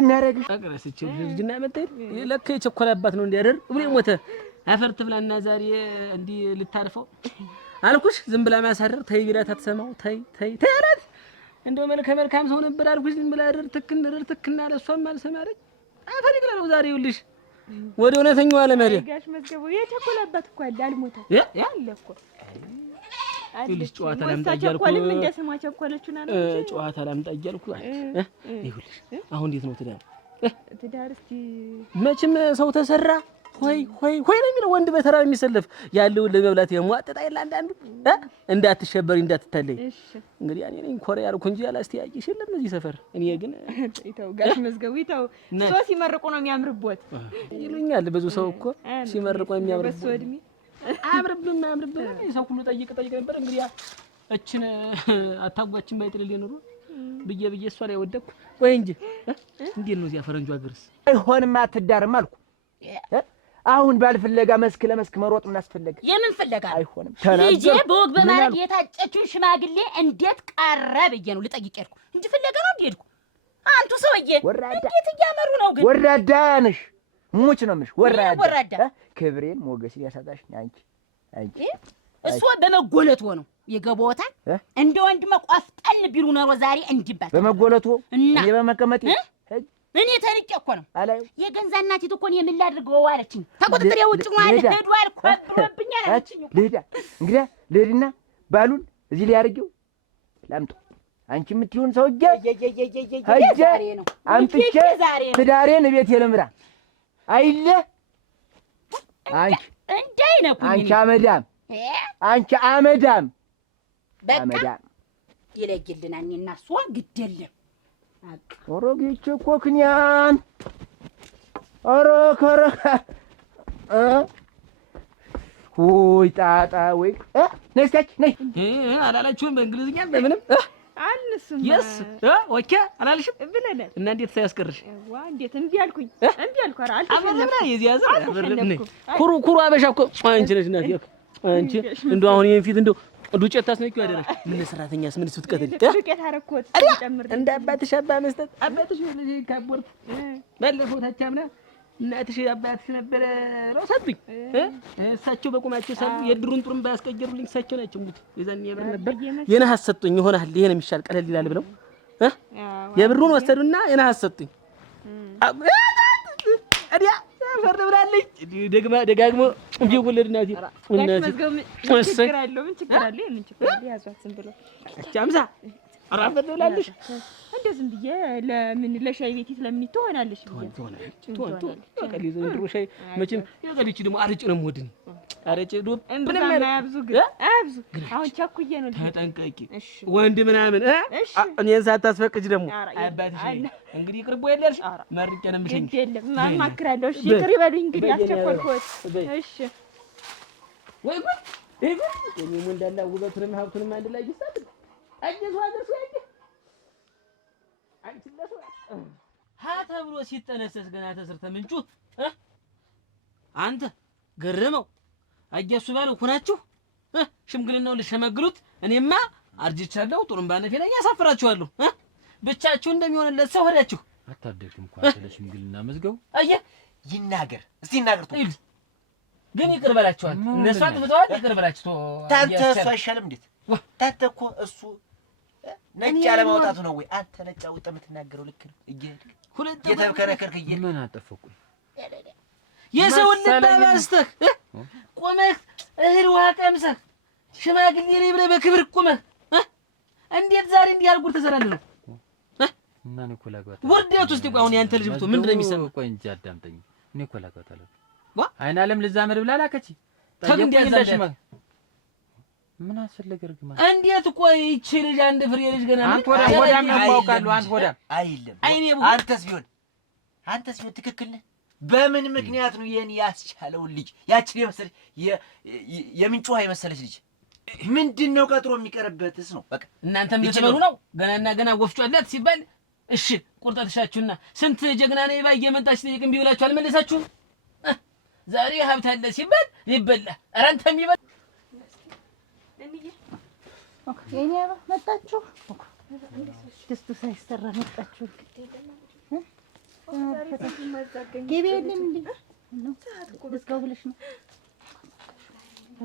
የሚያደርግሽ አቀረስች ልጅና መጣይ ለካ የቸኮላባት ነው እንዲያደር ብሎ ሞተ። አፈር ትብላና ዛሬ እንዲህ ልታልፈው አልኩሽ። ዝም ብላ ማሳረር ተይ ቢላት አትሰማው። ተይ አላት። እንደው መልካም ሰው ነበር አልኩሽ። ዝም ብላ ትክክና ለሷም አልሰማረኝ። አፈር ይግላለው ዛሬ ይኸውልሽ ወደ እውነተኛው ዓለም ሄደ። ጋሽ መዝገቡ የቸኮላባት እኮ አለ አልሞታ አለ እኮ ይኸውልሽ ጨዋታ ላምጣ እያልኩ ቸኮልም እንደስማ ቸኮለችና ነው ጨዋታ ላምጣ እያልኩ ይኸውልሽ አሁን እንዴት ነው ትዳር እስቲ መቼም ሰው ተሰራ ሆይ ነው የሚለው ወንድ በተራ የሚሰለፍ ያለውን ለመብላት የሟጠጣ ይላል አንዳንዱ እንዳትሸበሪ እንዳትታለይ። እንግዲህ እኔ ነኝ ኮሪያ ያልኩ እንጂ ያላስተያየሽ የለም እዚህ ሰፈር። እኔ ግን ይተው ጋሽ መዝገቡ ይተው። ሰው ሲመርቁ ነው የሚያምርቦት ይሉኛል ብዙ ሰው እኮ ሲመርቁ ነው የሚያምርቦት። በሱ እድሜ አያምርብም ሰው ሁሉ ጠይቅ ነበር። እንግዲህ እችን አታጓችን ባይጥልልኝ ኑሮ ብዬ እሷ ላይ ወደኩ ወይ እንጂ እንዴት ነው እዚያ ፈረንጁ ሀገርስ አይሆንም አትዳርም አልኩ። አሁን ባልፍለጋ መስክ ለመስክ መሮጥ ምን አስፈለገ? የምን ፍለጋ አይሆንም። ልጄ በወግ በማድረግ የታጨችውን ሽማግሌ እንዴት ቀረ ብዬ ነው ልጠይቅ ሄድኩ እንጂ ፍለጋ ነው እንዴ ሄድኩ። አንቱ ሰውዬ እንዴት እያመሩ ነው ግን? ወራዳ ነሽ ሙች ነው የምልሽ። ወራዳ ክብሬን ሞገሴን ያሳጣሽ አንቺ እሷ በመጎለቱ ነው የገቦታ እንደ ወንድ መቋፍጠን ቢሉ ነው ዛሬ እንዲባል በመጎለቱ እኔ በመቀመጥ እኔ ተንቄ እኮ ነው የገንዛ እናቲቱ እኮ ነው የምላድርገው አለችኝ። ተቆጥጥሬ ውጭ ነው አለ ሄዷል ኮብሮብኛል አለችኝ። እንግዲህ ልሂድና ባሉን እዚህ ላይ አድርጌው ላምጣው። አንቺ የምትይውን ሰውዬ ዛሬ ነው አምጥቼ ትዳሬን እቤት የለምራ አይለ አንቺ እንዳይነኩኝ አንቺ አመዳም በቃ ይለይልናል እና እሷ ግድ የለም ኦሮጌች እኮ ክንያን ኦሮ ከረካ ሁይ ጣጣ ወይ ነስታች ነይ አላላችሁም በእንግሊዝኛ በምንም አልነሱም የስ ኦኬ አላልሽም ብለናል እና እንዴት ሳያስቀርሽ እንዴት እምቢ አልኩኝ ኧረ አልተሸነፍኩም የዚያዘ ኩሩ አበሻ እኮ አንቺ ነሽ እናት አንቺ እንደው አሁን ይሄን ፊት እንደው ዱቄት ታስነኪው ያደረሽ ምን ሰራተኛስ ምን ስትቀጥል ዱቄት አረኮት ጨምር እንደ አባትሽ አባ መስጠት አባትሽ ልጅ ካቦርት ባለፈው ታቻምና እናትሽ አባትሽ ነበረ ነው ሰጡኝ። እሳቸው በቁማቸው ሳሉ የድሩን ጥሩም ባያስቀጀሩልኝ እሳቸው ናቸው እንግዲህ የዛን የብር ነበር የነሐስ ሰጡኝ። ይሆናል ይሄ ነው የሚሻል ቀለል ይላል ብለው የብሩን ወሰዱና የነሐስ ሰጡኝ። አዲያ ፈርድ ብላለች ደጋግሞ ቢወለድ እናቴ ምን ችግር አለው? ምን ችግር አለ? ምን ችግር አለ? ያዟት ዝም ብሎ አምሳ አራፈት ብላለች። እንደው ዝም ብዬ ለምን ለሻይ ቤት ለምን ትሆናለሽ? ቀሊዞ ድሮ ሻይ መቼም ያቀልቺ ደግሞ አረጭ ነው የምወድኝ። አረጭ ዱብ ምንም አያብዙ ግን አያብዙ። አሁን ቸኩዬ ነው። ተጠንቀቂ ወንድ ምናምን እኔን ሳታስፈቅጅ ደግሞ አባትሽ እንግዲህ ቅርቦ የለሽ መርቄ ነው የምሸኝ። የለም ማማክራለሁ። እሺ ይቅር ይበሉኝ እንግዲህ አስቸኮልኩት። እሺ ወይ ጉድ ይሄ ጉድ እኔ እንዳላ ውበቱንም ሀብቱንም አንድ ላይ ይሳት አጀቱ አድርሶ ያየ አንቺ ለሰው ሀ ተብሎ ሲጠነሰስ ገና ተሰርተ ምንጩ አንተ ገረመው አጀሱ ባለው ኩናችሁ ሽምግልናው ልሸመግሉት እኔማ አርጅቻለሁ። ጥሩምባ ነፌ ላይ ያሳፍራችኋለሁ። ብቻችሁ እንደሚሆንለት ሰው ሆዳችሁ አታደርግም እንኳን ስለ ሽምግልና መዝገቡ አየ ይናገር እስቲ ይናገር ግን ይቅር በላችኋል። እነሱ አጥፍተዋል። ይቅር በላችሁ ታንተ እሱ አይሻልም እንዴት ታንተ እኮ እሱ ነጭ ያለ ማውጣቱ ነው ወይ አንተ ነጭ አውጣ የምትናገረው ልክ ነው። እየሄድክ ሁለት የተከረከርክ ምን አጠፈቁኝ? የሰው ልብ አባስተህ ቆመህ እህል ውሃ ቀምሰህ ሽማግሌ ነኝ ብለህ በክብር ቆመህ እንዴት ዛሬ እንዲህ ያልጉር ተሰራለህ ነው? እና እኔ እኮ ላግባት ውርደት ውስጥ አሁን ያንተ ልጅ ብትሆን ምንድን ነው የሚሰማው? ቆይ እንጂ አዳምጠኝ። እኔ እኮ ላግባት አለ አይን አለም ልዛመድ ብላ ላከች። ታግንዲያለሽ ምን አስፈለገ? እርግማ እንዴት እኮ ይቺ ልጅ አንድ ፍሬ ልጅ ገና አንተ ወዳም ነው ማውቃለሁ። አንተ ወዳም አይልም። አንተስ ቢሆን ትክክል ነህ። በምን ምክንያት ነው ይሄን ያስቻለው ልጅ ያቺን የመሰለች የምንጭ ውሃ የመሰለች ልጅ ምንድነው ቀጥሮ የሚቀርበትስ ነው? በቃ እናንተም ልትበሉ ነው ገና ወፍጮ አላት ሲባል እሺ ቁርጣትሻችሁና ስንት ጀግና ነው ባየ መጣች ጠይቅም ቢብላችሁ አልመለሳችሁም። ዛሬ ሀብት አለ ሲባል ይበላ ኧረ አንተም ይበል የኔ አባ መጣችሁ። ደስቱ ሳይሰራ መጣችሁ። ገቢ የለም እንዴ? ደስታው ብለሽ ነው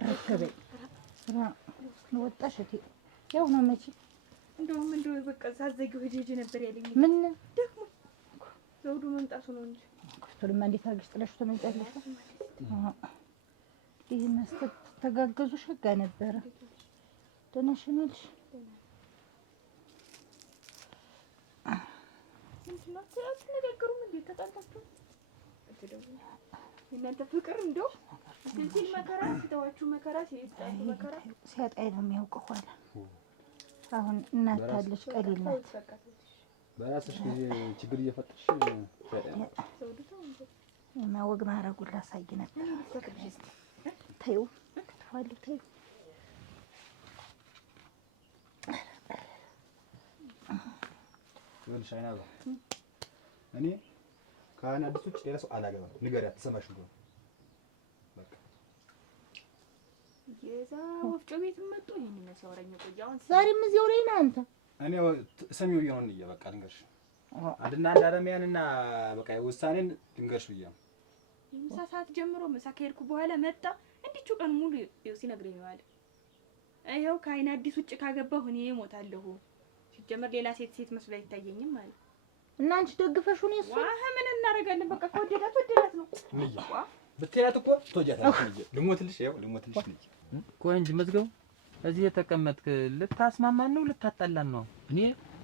ረከበኝ ስራ ነው ወጣሽ እቴ ያው ነው መቼ እንደው በቃ ሳዘጊው ሄጄ ነበር ያለኝ። ምን ደግሞ ዘውዱ መምጣቱ ነው እንጂ ቶሎማ እንዴት አድርገሽ ጥለሽ ተመጣለሽ? ይሄን ተጋገዙ ሸጋ ነበረ። ደህና ነሽ? ምንድነው አትነጋገሩም እንዴ? ተጣጣችሁ እናንተ ፍቅር እንደው ሲል መከራ ሲተዋችሁ መከራ ሲጣሉ መከራ ሲያጣይ ነው የሚያውቀው ኋላ። አሁን እናት አለች ቀሊል ናት። በራስሽ ጊዜ ችግር እየፈጠርሽ ወግ ማረጉን ላሳይ ነበር። ተይው ከተፋለሁ ተይው ይኸውልሽ አይናባ እኔ ከአዲስ ውጭ ሌላ ሰው አላገባም። ንገሪያት ትሰማሽ እንደሆነ በቃ የዛ ወፍጮ ቤት መጥቶ ይሄን ነው ሲያወራኝ ቆይ። አሁን ዛሬም እዚያው ላይ ነህ አንተ። እኔ ሰሚው ይሆን እንዴ? በቃ ልንገርሽ አንድና አንድ አለሚያንና በቃ ውሳኔን ልንገርሽ ብዬ ነው። ምሳ ሰዓት ጀምሮ ምሳ ከሄድኩ በኋላ መጣ እንዲቹ ቀን ሙሉ ሲነግረኝ ነው አለ። ይኸው ከአይን አዲስ ውጭ ካገባሁ እኔ እሞታለሁ። ሲጀመር ሌላ ሴት መስሎ አይታየኝም ማለት እና አንቺ ደግፈሽው ነው እሱ። ዋህ ምን እናደርጋለን? በቃ ከወደዳት ነው። ብትያት እኮ ትወጃታለሽ። ልሞትልሽ ነኝ። ቆይ እንጂ መዝገቡ እዚህ የተቀመጥክ ልታስማማን ነው ልታጣላን ነው? እኔ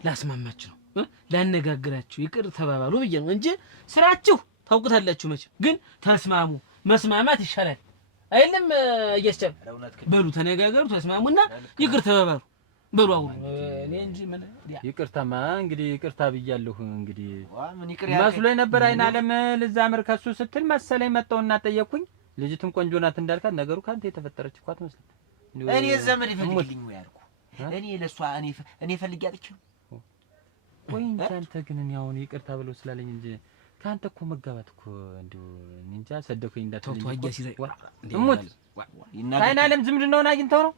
ላስማማችሁ ነው ላነጋግራችሁ ይቅር ተባባሉ ብዬ ነው እንጂ ስራችሁ ታውቁታላችሁ። መቼም ግን ተስማሙ። መስማማት ይሻላል አይደለም? እየስጨም በሉ ተነጋገሩ፣ ተስማሙና ይቅር ተባባሉ በሉ። አሁን እኔ እንጂ ምን ይቅርታማ እንግዲህ ይቅርታ ብያለሁ። እንግዲህ መስሎኝ ነበር አይን አለም ልዛምር ከሱ ስትል መሰለኝ መጣውና ጠየቅኩኝ። ልጅቱን ቆንጆ ናት እንዳልካት ነገሩ ካንተ የተፈጠረች እኮ አትመስልም። እኔ ዘመድ ይፈልግልኝ ወይ አልኩ። እኔ ለሷ እኔ ፈልጊ አጥቼው ወይ እንጂ አንተ ግን እኔ አሁን ይቅርታ ብለው ስላለኝ እንጂ ካንተ እኮ መጋባት እኮ እንደው እንጃ ሰደኩኝ እንዳትልኝ ተውቷ ሲዘይ እሙት አይን አለም ዝምድናውን አግኝተው ነው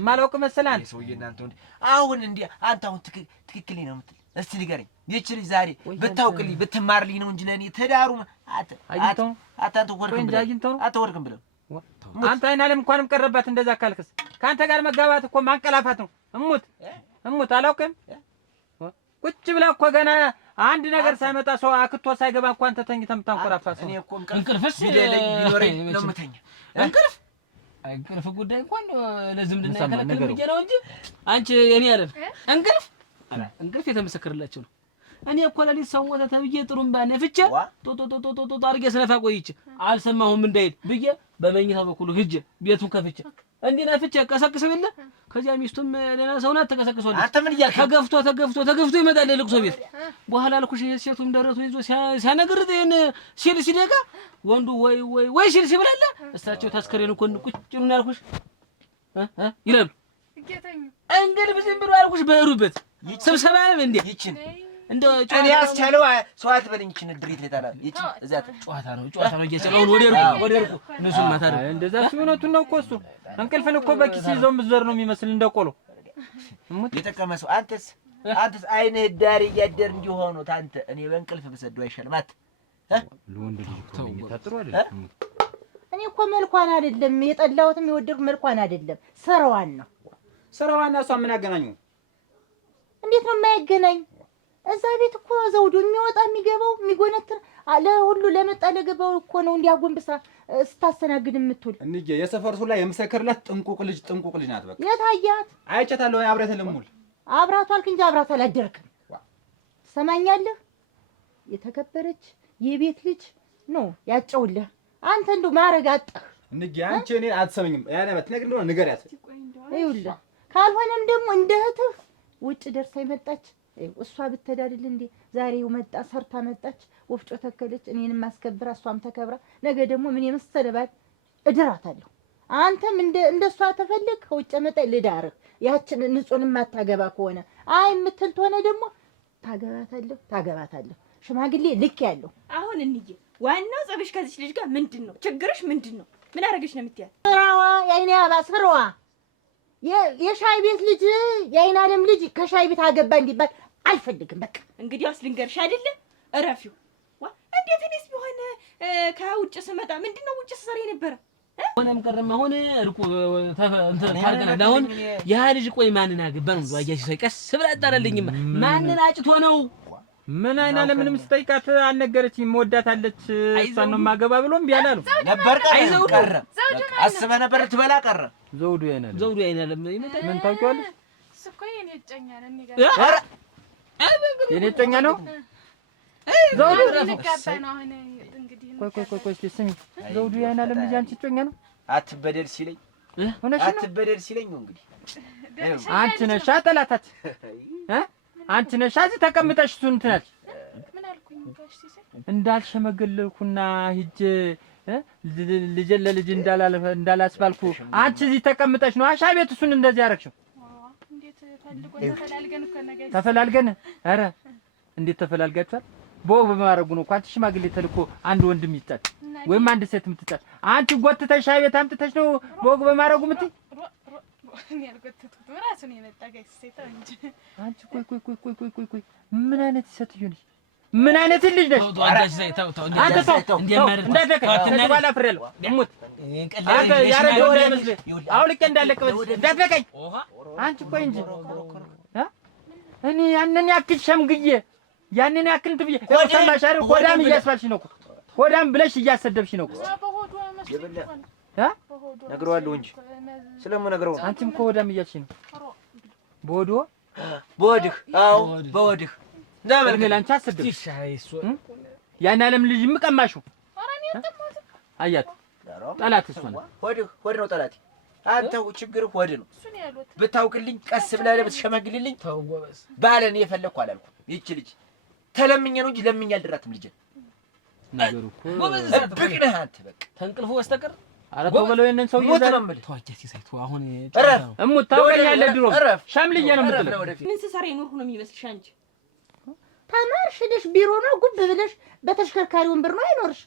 ማላውቅ መሰለህ አንተ ሰውዬ እናንተ ወንድ አሁን እንዴ አንተ አሁን ትክክል ነው የምትል እስቲ ንገረኝ። ይህች ልጅ ዛሬ ብታውቅልኝ ብትማርልኝ ነው እንጂ ለእኔ ትዳሩ አንተ ወርቅም ብለው አንተ አይናለም እንኳንም ቀረባት። እንደዛ ካልክስ ከአንተ ጋር መጋባት እኮ ማንቀላፋት ነው። እሙት አላውቅም። ቁጭ ብለህ እኮ ገና አንድ ነገር ሳይመጣ ሰው አክቶ ሳይገባ እኮ አንተ ተኝተህ የምታንኮራፋት ነው። እኔ እኮ እንቅልፍስ ቢኖረኝ ነው የምተኛ። እንቅልፍ ጉዳይ እንኳን ለዝምድና ያከለክል ብዬ ነው እንጂ አንቺ የኔ አይደል እንቅልፍ የተመሰከረላቸው ነው። እኔ እኮ ለሊት ሰው ሞተ ተብዬ ጥሩምባ ነፍቼ ጦ አድርጌ ስለፋ ቆይቼ አልሰማሁም እንዳይል ብዬ በመኝታ በኩል ሂጅ ቤቱን ከፍቼ እንዲህ ነፍቼ ቀሰቅሰው የለ ከዚያ ሚስቱም ሌላ ሰው ናት ተቀሰቅሷለች። አንተ ምን እያልክ ተገፍቶ ይመጣል ልቅሶ ቤት። በኋላ አልኩሽ ሴቱም ደረቱ ይዞ ሲያነግርት ይሄን ሲል ሲደጋ ወንዱ ወይ ሲል ሲብላለ እሳቸው ታስከሬን እኮ ቁጭ ነው ያልኩሽ ይላሉ። እንግዲህ ዝም ብሎ አልኩሽ በሩበት ስብሰባ ነው እንዴ ይችን እንደ እኔ ያስቻለው ሰው አትበለኝ። ይችን ድሪት ለታላ ይችን እዛት ጨዋታ ነው እየጨለውን ወደርኩ እነሱን ማታ ነው እንደዛ ሲሆነቱን ነው እኮ እሱ እንቅልፍን እኮ በኪስ ይዞ ምዘር ነው የሚመስል እንደቆሎ የተቀመ ሰው። አንተስ አይንህ ዳር እያደር እንዲሆኑ ታንተ እኔ በእንቅልፍ ብሰደው አይሻልም? ለወንድ ልጅ ተጥሮ አይደል? እኔ እኮ መልኳን አይደለም የጠላሁትም የወደድኩ መልኳን አይደለም ስራዋን ነው። ስራዋና እሷ ምን አገናኙ? እንዴት ነው የማይገናኝ? እዛ ቤት እኮ ዘውዱ የሚወጣ የሚገባው የሚጎነትር ለሁሉ ለመጣ ለገባው እኮ ነው እንዲያጎንብሳ ስታስተናግድ የምትውል። እንዴ የሰፈር ሁላ የምሰከርላት ጥንቁቅ ልጅ ናት። በቃ የታያት አይቻታለሁ። አብረተ ልሙል አብራቱ አልክ እንጂ አብራቱ አላደርክም። ሰማኛለህ? የተከበረች የቤት ልጅ ነው ያጨውልህ። አንተ እንደው ማረግ አጣህ። እንዴ አንቺ እኔ አትሰምኝም። ያኔ በትነግር ነው ንገሪያት። ይኸውልህ ካልሆነም ደግሞ እንደ እህትህ ውጭ ደርሳ ይመጣች እሷ ብትዳድል እንዴ ዛሬው መጣ ሰርታ መጣች፣ ወፍጮ ተከለች፣ እኔንም ማስከብራ እሷም ተከብራ፣ ነገ ደግሞ ምን የመሰለባት እድራታለሁ። አንተም እንደሷ ተፈልግ ከውጭ መጣ ልዳርህ። ያችን ንጹህን ማታገባ ከሆነ አይ የምትል ተሆነ ደግሞ ታገባታለህ። ሽማግሌ ልክ ያለው አሁን እንዬ ዋናው ጸብሽ ከዚች ልጅ ጋር ምንድነው? ችግርሽ ምንድነው? ምን አረገሽ ነው የምትያል? ስራዋ የአይኔ አባ ስራዋ የሻይ ቤት ልጅ የአይን ዓለም ልጅ ከሻይ ቤት አገባ እንዲባል አልፈልግም። በቃ እንግዲህ ልንገርሽ አይደለ እረፊው። እንዴት እኔስ ቢሆን ከውጭ ስመጣ ምንድነው ውጭ ስሰራ የነበረ ሆነም ቀረም አሁን እርቁ እንትን ታርገናል። አሁን ያ ልጅ ቆይ ማንን አገባ ነው አያሽ ሰው ቀስ ብላ አጣራልኝማ ማንን አጭቶ ነው? ምን አይና ለምንም ስጠይቃት አልነገረችኝም። መወዳታለች እሷን ነው ማገባ ብሎም ቢያላሉ ነበር ቀረ አስበ ነበር ትበላ ቀረ ዘውዱ አይናለም ምን ታውቂዋለሽ? እሱ እኮ የኔ እጮኛ ነው እንገባ የኔ እጮኛ ነው ዘውዱ ልጋባ ነው አሁን እንግዲህ ቆይ ስሚ ዘውዱ አይናለም ልጅ አንቺ እጮኛ ነው? አትበደል ሲለኝ አትበደል ሲለኝ ነው እንግዲህ አንቺ ነሽ ጠላታት አንቺ ነሽ እዚህ ተቀምጠሽ እሱን እንትን አልሽ። ምን አልኩኝ ጋሽ ሲሰይ እንዳልሸመገለልኩና ሂጅ ልጅ ለልጅ እንዳላስባልኩ አንቺ እዚህ ተቀምጠሽ ነው አሻይ ቤት እሱን እንደዚህ ያደረግሽው። እንዴት ፈልጎ ተፈላልገን እኮ ነገ ተፈላልገን ኧረ እንዴት ተፈላልጋችኋል? በወግ በማድረጉ ነው እኮ አንቺ ሽማግሌ ተልኮ አንድ ወንድም ይጣል ወይም አንድ ሴት የምትጣል አንቺ ጎትተሽ ሻይ ቤት አምጥተሽ ነው በወግ በማድረጉ የምትይ። እኔ ያልጎተቱት ራሱ ነው የመጣ ጋሽ ሲሰይ ተው እንጂ አንቺ ቆይ ምን አይነት ሴትዮ ነሽ? ምን አይነት ልጅ ነሽ? አንተ ተው እንዳትነካኝ አፍሬያለሁ። እሙት አንተ ያረገው አይመስልህ አውልቄ እንዳለቅበት እንዳትነካኝ። አንቺ ቆይ እንጂ እኔ ያንን ያክል ሸምግዬ ያንን ያክል እንትን ብዬ ሰማሽ አይደል? ሆዳም እያስባልሽ ነው እኮ ሆዳም ብለሽ እያሰደብሽ ነው እኮ ነግረዋለሁ እንጂ ስለምን ነግረው አንቺም እኮ ሆዳም እያልሽ ነው። በወድህ አዎ በወድህ እንዳመልክ ላንቺ አሰደብ ያን ዓለም ልጅ ምቀማሽው አያት ጠላት እሱ ነው። ሆድ ነው ጠላቴ። አንተው ችግርህ ሆድ ነው። ብታውቅልኝ ቀስ ብለህ ብትሸመግልልኝ ባለን የፈለኩ አላልኩም። ይቺ ልጅ ተለምኜ ነው እንጂ ለምኜ አልድራትም። ልጅ ነገሩ እኮ ብቅነህ አንተ በቃ ተንቅልፎ በስተቀር ኧረ ተው በለው የእነን ሰው ይዛል ተዋጀ ሲሳይቱ አሁን እሙት ታውቀኛለህ። ድሮ ሻምልዬ ነው የምትለው። ምን ስሰራ የኖርኩ ነው የሚመስልሽ አንቺ? ተማርሽ ሄደሽ ቢሮ ነው ጉብ ብለሽ በተሽከርካሪ ወንበር ነው አይኖርሽ?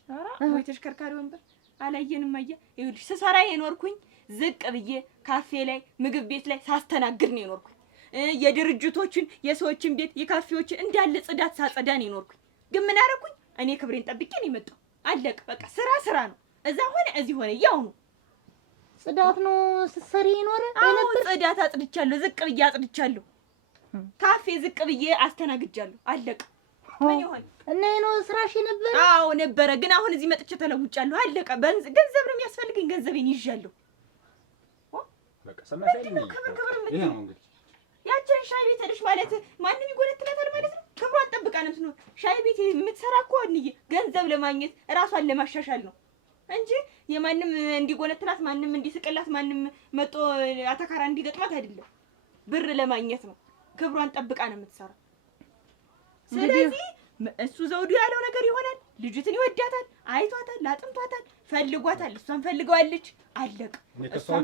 ወይ ተሽከርካሪ ወንበር አላየንም። አያ ይኸውልሽ ስሰራ የኖርኩኝ ዝቅ ብዬ ካፌ ላይ ምግብ ቤት ላይ ሳስተናግድ ነው የኖርኩኝ። የድርጅቶችን የሰዎችን ቤት የካፌዎችን እንዳለ ጽዳት ሳጸዳ ነው የኖርኩኝ። ግን ምን አደረኩኝ? እኔ ክብሬን ጠብቄ ነው የመጣው። አለቅ በቃ ስራ ነው። እዛ ሆነ እዚህ ሆነ ያው ነው። ጽዳት ነው ስትሰሪ ይኖር ነበር። ጽዳት አጽድቻለሁ፣ ዝቅ ብዬ አጽድቻለሁ። ካፌ ዝቅ ብዬ አስተናግጃለሁ። አለቅ ምን ይሆን እና ነው ስራሽ ነበር? አዎ ነበረ። ግን አሁን እዚህ መጥቼ ተለውጫለሁ። አለቀ። ገንዘብ ነው የሚያስፈልገኝ። ገንዘቤን ይዣለሁ። በቃ ሰማሽኝ። ይሄ ነው እንግዲህ ያችን ሻይ ቤት ሄደሽ ማለት ማንም ይጎለትላታል ማለት ነው። ክብሯን ጠብቃ ነው የምትኖር። ሻይ ቤት የምትሰራ እኮ ገንዘብ ለማግኘት እራሷን ለማሻሻል ነው እንጂ የማንም እንዲጎለትላት ማንም እንዲስቅላት ማንም መጦ አተካራ እንዲገጥማት አይደለም። ብር ለማግኘት ነው። ክብሯን ጠብቃ ነው የምትሰራ። ስለዚህ እሱ ዘውዱ ያለው ነገር ይሆናል። ልጅትን ይወዳታል፣ አይቷታል፣ አጥንቷታል፣ ፈልጓታል፣ እሷን ፈልገዋለች። አለቀ። እሷም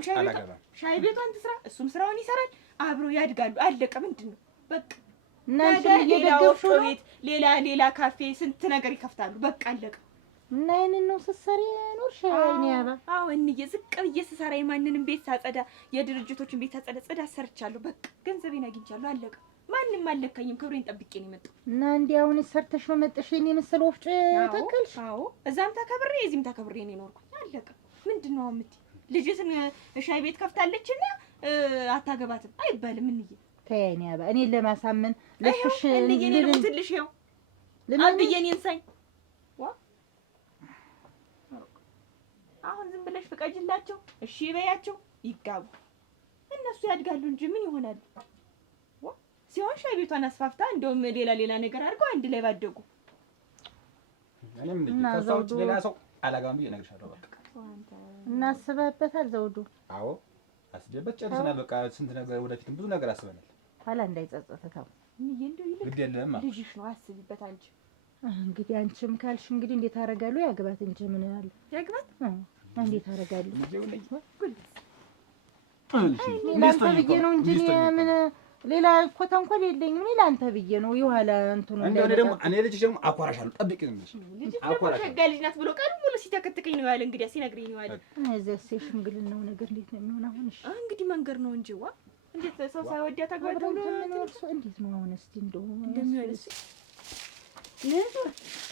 ሻይ ቤቷን ትስራ፣ እሱም ስራውን ይሰራል። አብሮ ያድጋሉ። አለቀ። ምንድን ነው በቃ እናንተ ሌላ ወፍጮ ቤት፣ ሌላ ካፌ ስንት ነገር ይከፍታሉ። በቃ አለቀ። እና ይሄንን ነው ስትሰሪ ኖርሽ? አይኔ ያባ አዎ እንዬ ዝቅ ብዬ ስሰራ የማንንም ቤት ሳጸዳ የድርጅቶችን ቤት ሳጸዳ ጽዳት ሰርቻለሁ። በቃ ገንዘቤን አግኝቻለሁ። አለቀ። ማንም አልለካኝም። ክብሬን ጠብቄ ነው የመጣው። እና እንዴ አሁን ሰርተሽ ነው መጥሽ የኔ መሰለ ወፍጮ ተከልሽ? አዎ እዛም ተከብሬ እዚህም ተከብሬ ነው የኖርኩት። አለቀ። ምንድን ነው የምትይ? ልጅትን ሻይ ቤት ከፍታለችና አታገባትም አይባልም። እንዬ ተያይኔ ያባ እኔን ለማሳመን ለሽሽ እንዬ ነው ትልሽ ይኸው አብዬን ይንሳኝ። አሁን ዝም ብለሽ ፍቀጅላቸው፣ እሺ በያቸው፣ ይጋቡ። እነሱ ያድጋሉ እንጂ ምን ይሆናሉ? ሲሆን ሻይ ቤቷን አስፋፍታ እንደውም ሌላ ነገር አድርገው አንድ ላይ ባደጉ። እኔም ከሰው ውጭ ሌላ ሰው አላጋም ብዬ እነግርሻለሁ። በቃ እናስበህበታል ዘውዱ? አዎ አስቤበት ጨርሰናል። በቃ ስንት ነገር ወደፊትም ብዙ ነገር አስበናል። ኋላ እንዳይጸጸተው ግድ የለም ልጅሽ ነው፣ አስቢበት አንቺ። እንግዲህ አንቺም ካልሽ እንግዲህ እንዴት አደርጋለሁ? ያግባት እንጂ ምን ያለ ያግባት? እንዴት አደርጋለሁ? ላንተ ብዬ ነው እንጂ ምን ሌላ እኮ ተንኮል የለኝም። እኔ ላንተ ብዬ ነው። የኋላ እንትኑ እንደው ደግሞ እኔ ልጅሽ ደግሞ አኮራሻለሁ። ጠብቂ ነው ልጅ ሸጋ ልጅ ናት ብሎ ቀን ሙሉ ሲተከትከኝ ነው ያለ። እንግዲህ ሲነግረኝ ነው ያለ። እዛስ ሽምግልናው ነገር እንዴት ነው የሚሆን አሁን? እሺ እንግዲህ መንገር ነው እንጂ ዋ እንዴት ሰው ሳይወዳት አግባታው ነው እንዴት ነው አሁን? እስቲ እንደው እንደሚያለስ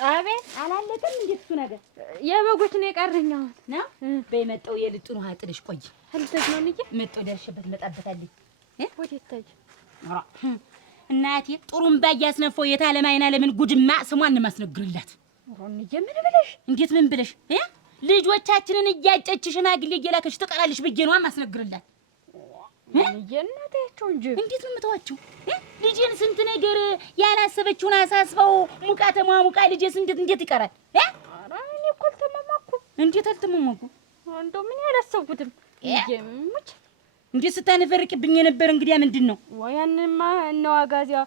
አቤት አላለቀም። እንዴት እሱ ነገር የበጎች ነው የቀረኛው ነው። በመጣው የልጡን ውሃ ጥልሽ ቆይ አልተዝ ነው ልጅ መጣው ደርሽበት መጣበታለኝ ወዴት ታጅ እናቴ ጥሩምባ እያስነፈው የታለም አይና ለምን ጉድማ ስሟን ማስነግርላት ሮንዬ ምን ብለሽ እንዴት ምን ብለሽ ልጆቻችንን እያጨች ሽማግሌ እየላከች ትቀራለሽ ብዬ ነው ማስነግርላት። የእናታቸው እንጂ እንዴት ነው የምተዋቸው? ልጄን ስንት ነገር ያላሰበችውን አሳስበው ሙቃተ ሙቃ ልጄስ እንዴት ይቀራል? ኧረ እኔ እኮ አልተማማኩም። እንዴት አልተማማኩም? እንደው ምን ያላሰብኩትም ይሙች እንዴት ስታነፈርቅብኝ የነበር እንግዲያ ምንድን ነው? ወያንማ እነ ዋጋዚያ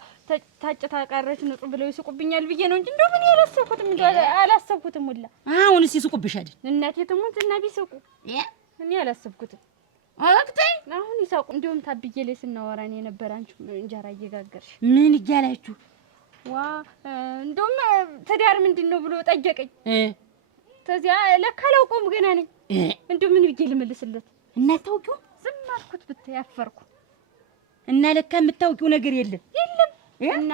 ታጭታ ቀረች ንጹህ ብለው ይስቁብኛል ብዬ ነው እንጂ እንደው ምን ያላሰብኩትም እንደው አላሰብኩትም ሁላ። አሁንስ ይስቁብሽ አይደል? እናቴ ትሙት እና ቢስቁ እኔ አላሰብኩትም። አወቅተኝ አሁን ይሳቁ። እንደውም ታብዬ ላይ ስናወራ እኔ ነበር አንቺ እንጀራ እየጋገርሽ ምን እያላችሁ ዋ እንደውም ትዳር ምንድን ነው ብሎ ጠየቀኝ። ተዚያ ለካ አላውቀውም ገና ነኝ። እንደው ምን ብዬ ልመልስለት? እናታውቂው ዝም አልኩት ብታይ አፈርኩ። እና ለካ የምታውቂው ነገር የለም እና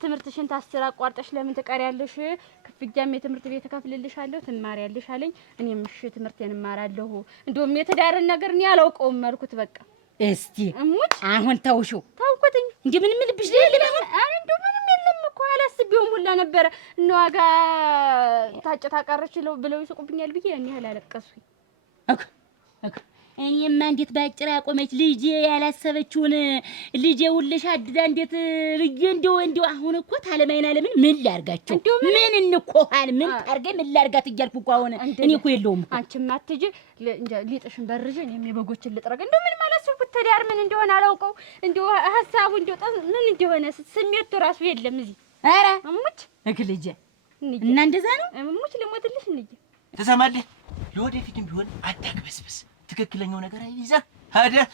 ትምህርትሽን ታስር አቋርጠሽ ለምን ትቀሪያለሽ? ክፍያም የትምህርት ቤት እከፍልልሻለሁ ትማሪያለሽ አለኝ። እኔም እሺ ትምህርቴን እማራለሁ። እንደውም የትዳርን ነገር እኔ አላውቀውም አልኩት። በቃ እስቲ አሁን ታውሽው ታውቁትኝ እንዴ ምን ልብሽ ለምን አሁን አረ እንደው ምንም የለም እኮ አላስቤውም ሁላ ነበረ። እነ ዋጋ ታጭታ ቀረች ብለው ይስቁብኛል ብዬ እኔ አላለቀስኩኝ። እኔማ እንዴት ባጭራ ቆመች ልጄ ያላሰበችውን ልጄ ውልሽ አድዳ እንዴት ብዬ እንደው አሁን እኮ ታለማይና ለምን ምን ላርጋቸው ምን እንኮሃል ምን ታርገ ምን ላርጋት እያልኩ እኮ አሁን እኔ እኮ የለውም እኮ አንቺማ አትጂ ሊጥሽን በርዥ እኔም የበጎችን ልጥረግ እንደው ምን ማላሰብኩት ትዳር ምን እንደሆነ አላውቀው እንደው ሐሳቡ እንደው ምን እንደሆነ ስሜቱ ራሱ የለም እዚህ ኧረ እሙች እግልጄ እና እንደዛ ነው እሙች ልሞትልሽ እንዴ ተሰማለህ? ለወደፊትም ቢሆን አታግበስብስ። ትክክለኛው ነገር ይዘህ ሄደህ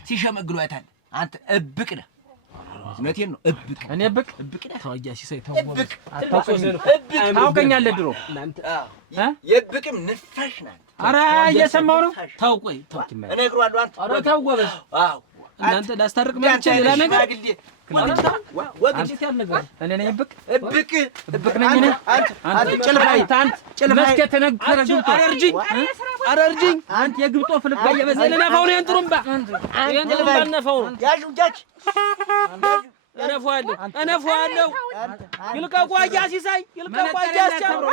ሲሸመግሏታል። አንተ እብቅ ነህ። እውነቴን ነው። እብቅ እኔ እብቅ ተዋጊያ ሲሳይ ተው እብቅ ታውቀኛለህ ድሮ የእብቅም ንፋሽ ናት። ኧረ እየሰማሁ ነው። ተው ቆይ ተው እነግረዋለሁ። አንተ ኧረ ተው ጎበዝ። አዎ እናንተ ላስታርቅ መጥቼ ሌላ ነገር እኔ ነኝ እብቅ እብቅ ነኝ እኔ። አንተ ጭልፋይ መስኬ ተነግረህ ኧረ እርጅኝ አንተ የግብጦ ፍልባ እየበሰለ ነፋው ነው ጥሩምባ ነፋው ነው ያዡ ጃች እነፋዋለሁ ይልቀቁ አያ ሲሳይ ይልቀቁ አያ አስቻለው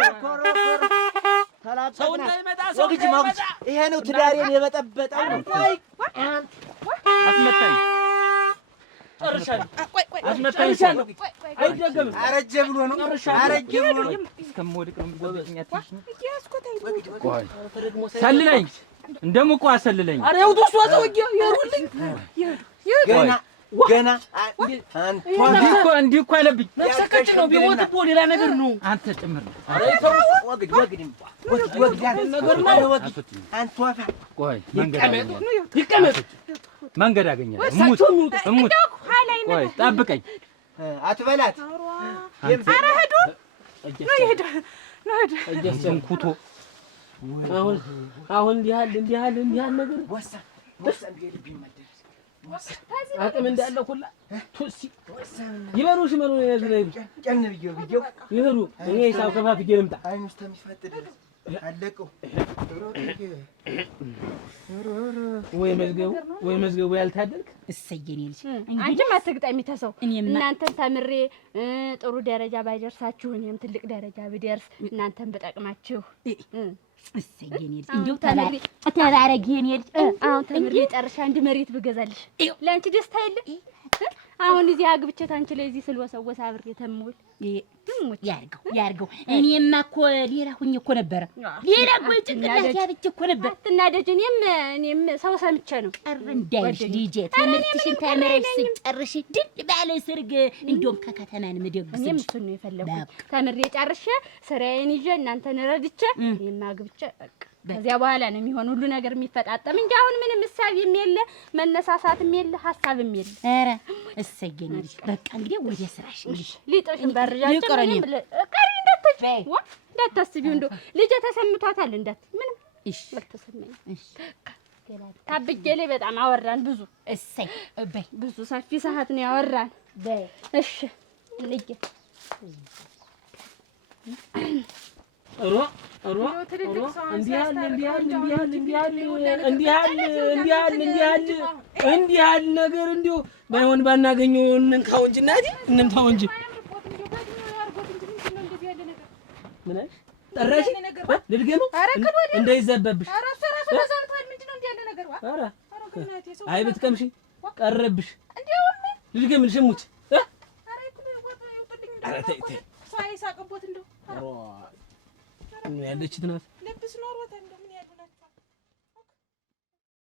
ሰው እንዳይመጣ ሰው እንዳይመጣ ይሄ ነው ትዳሬን የበጠበጠው። አስመታኝ ጨርሻለሁ። አይደገምም። አረጀ ብሎ ነው አረጀ ብሎ ነው እስከምወድቅ ነው ጎበኛት። ሰልለኝ እንደምቆ አሰልለኝ። ኧረ ይኸው ተስፋ ሰውዬ ይሩልኝ ገና እንዲህ እኮ አለብኝ። ነፍሰ ቀጭ ነው ቢሞት እኮ ሌላ ነገር ነው። አንተ ጭምር ነው። ወግድ ቆይ ይቀመጥ መንገድ አገኛለሁ። እሙት ቆይ ጠብቀኝ። አትበላት። ኧረ ሂዱ ነው ይሄድ እንኩቶ አሁን እንዲህ ያህል ነገር ወሰን ቢሄድ ቢመደብ አቅም እንዳለ ሁላ ቱሲ ይበሉ ሽመኑ ያዝራይሉ ቀን ብዬው ይሄዱ እኔ ሂሳብ ከፋፍዬ ልምጣ። አይኑ እስከሚፈጥ ድረስ አለቀው። ወይ መዝገቡ ያልታደልክ እሰየኔ ልጅ አንቺም አትግጠሚ ተሰው እናንተን ተምሬ ጥሩ ደረጃ ባይደርሳችሁ እኔም ትልቅ ደረጃ ብደርስ እናንተን በጠቅማችሁ እሰየኔ ልጅ እንደው ተባረጊ የኔ ልጅ። አሁን ተምሬ ጨርሻ አንድ መሬት ብገዛልሽ ለአንቺ ደስታ የለ? አሁን እዚህ አግብቼ ታንቺ ላይ እዚህ ስልወሰወስ አብሬ ተምውል ያርገው። እኔማ እኮ ሌላ ሁኜ እኮ ነበረ ሌላ እኮ ጭንቅላት ያብቼ እኮ ነበር። አትናደጅ። እኔም ሰው ሰምቼ ነው ቀር እንዳይልሽ ልጄ። ትምህርትሽን ተምረሽ ስጨርሽ ድል ባለ ሰርግ እንደውም ከከተማን ምደግስሽ። እኔም እሱን ነው የፈለኩት። ተምሬ ጨርሼ ስራዬን ይዤ እናንተን ረድቼ እኔም አግብቼ በቃ ከዚያ በኋላ ነው የሚሆን ሁሉ ነገር የሚፈጣጠም እንጂ አሁን ምንም እሳቤም የለ መነሳሳትም የለ ሀሳብም የለ። ኧረ እሰየኝ ልጅ። በቃ እንግዲህ ወደ ስራሽ እንግዲህ ሊጦሽን በርጃችን ቀሪ እንዳታስቢው እንደው ልጄ ተሰምቷታል እንዳት ምንም አልተሰማኝም። ታብጄ ላይ በጣም አወራን ብዙ እሰይ በይ ብዙ ሰፊ ሰዓት ነው ያወራን። እሺ ልጄ እንዲህ ያህል ነገር እንዲሁ ባይሆን ባናገኘው እንንካው እንጂ እናቴ እንምታው እንጂ ምን ጠራሽ ልድገመው እንዳይዘበብሽ። አይ ብትቀምሺ ቀረብሽ ልድገምልሽ ሙች ያለችት ናት።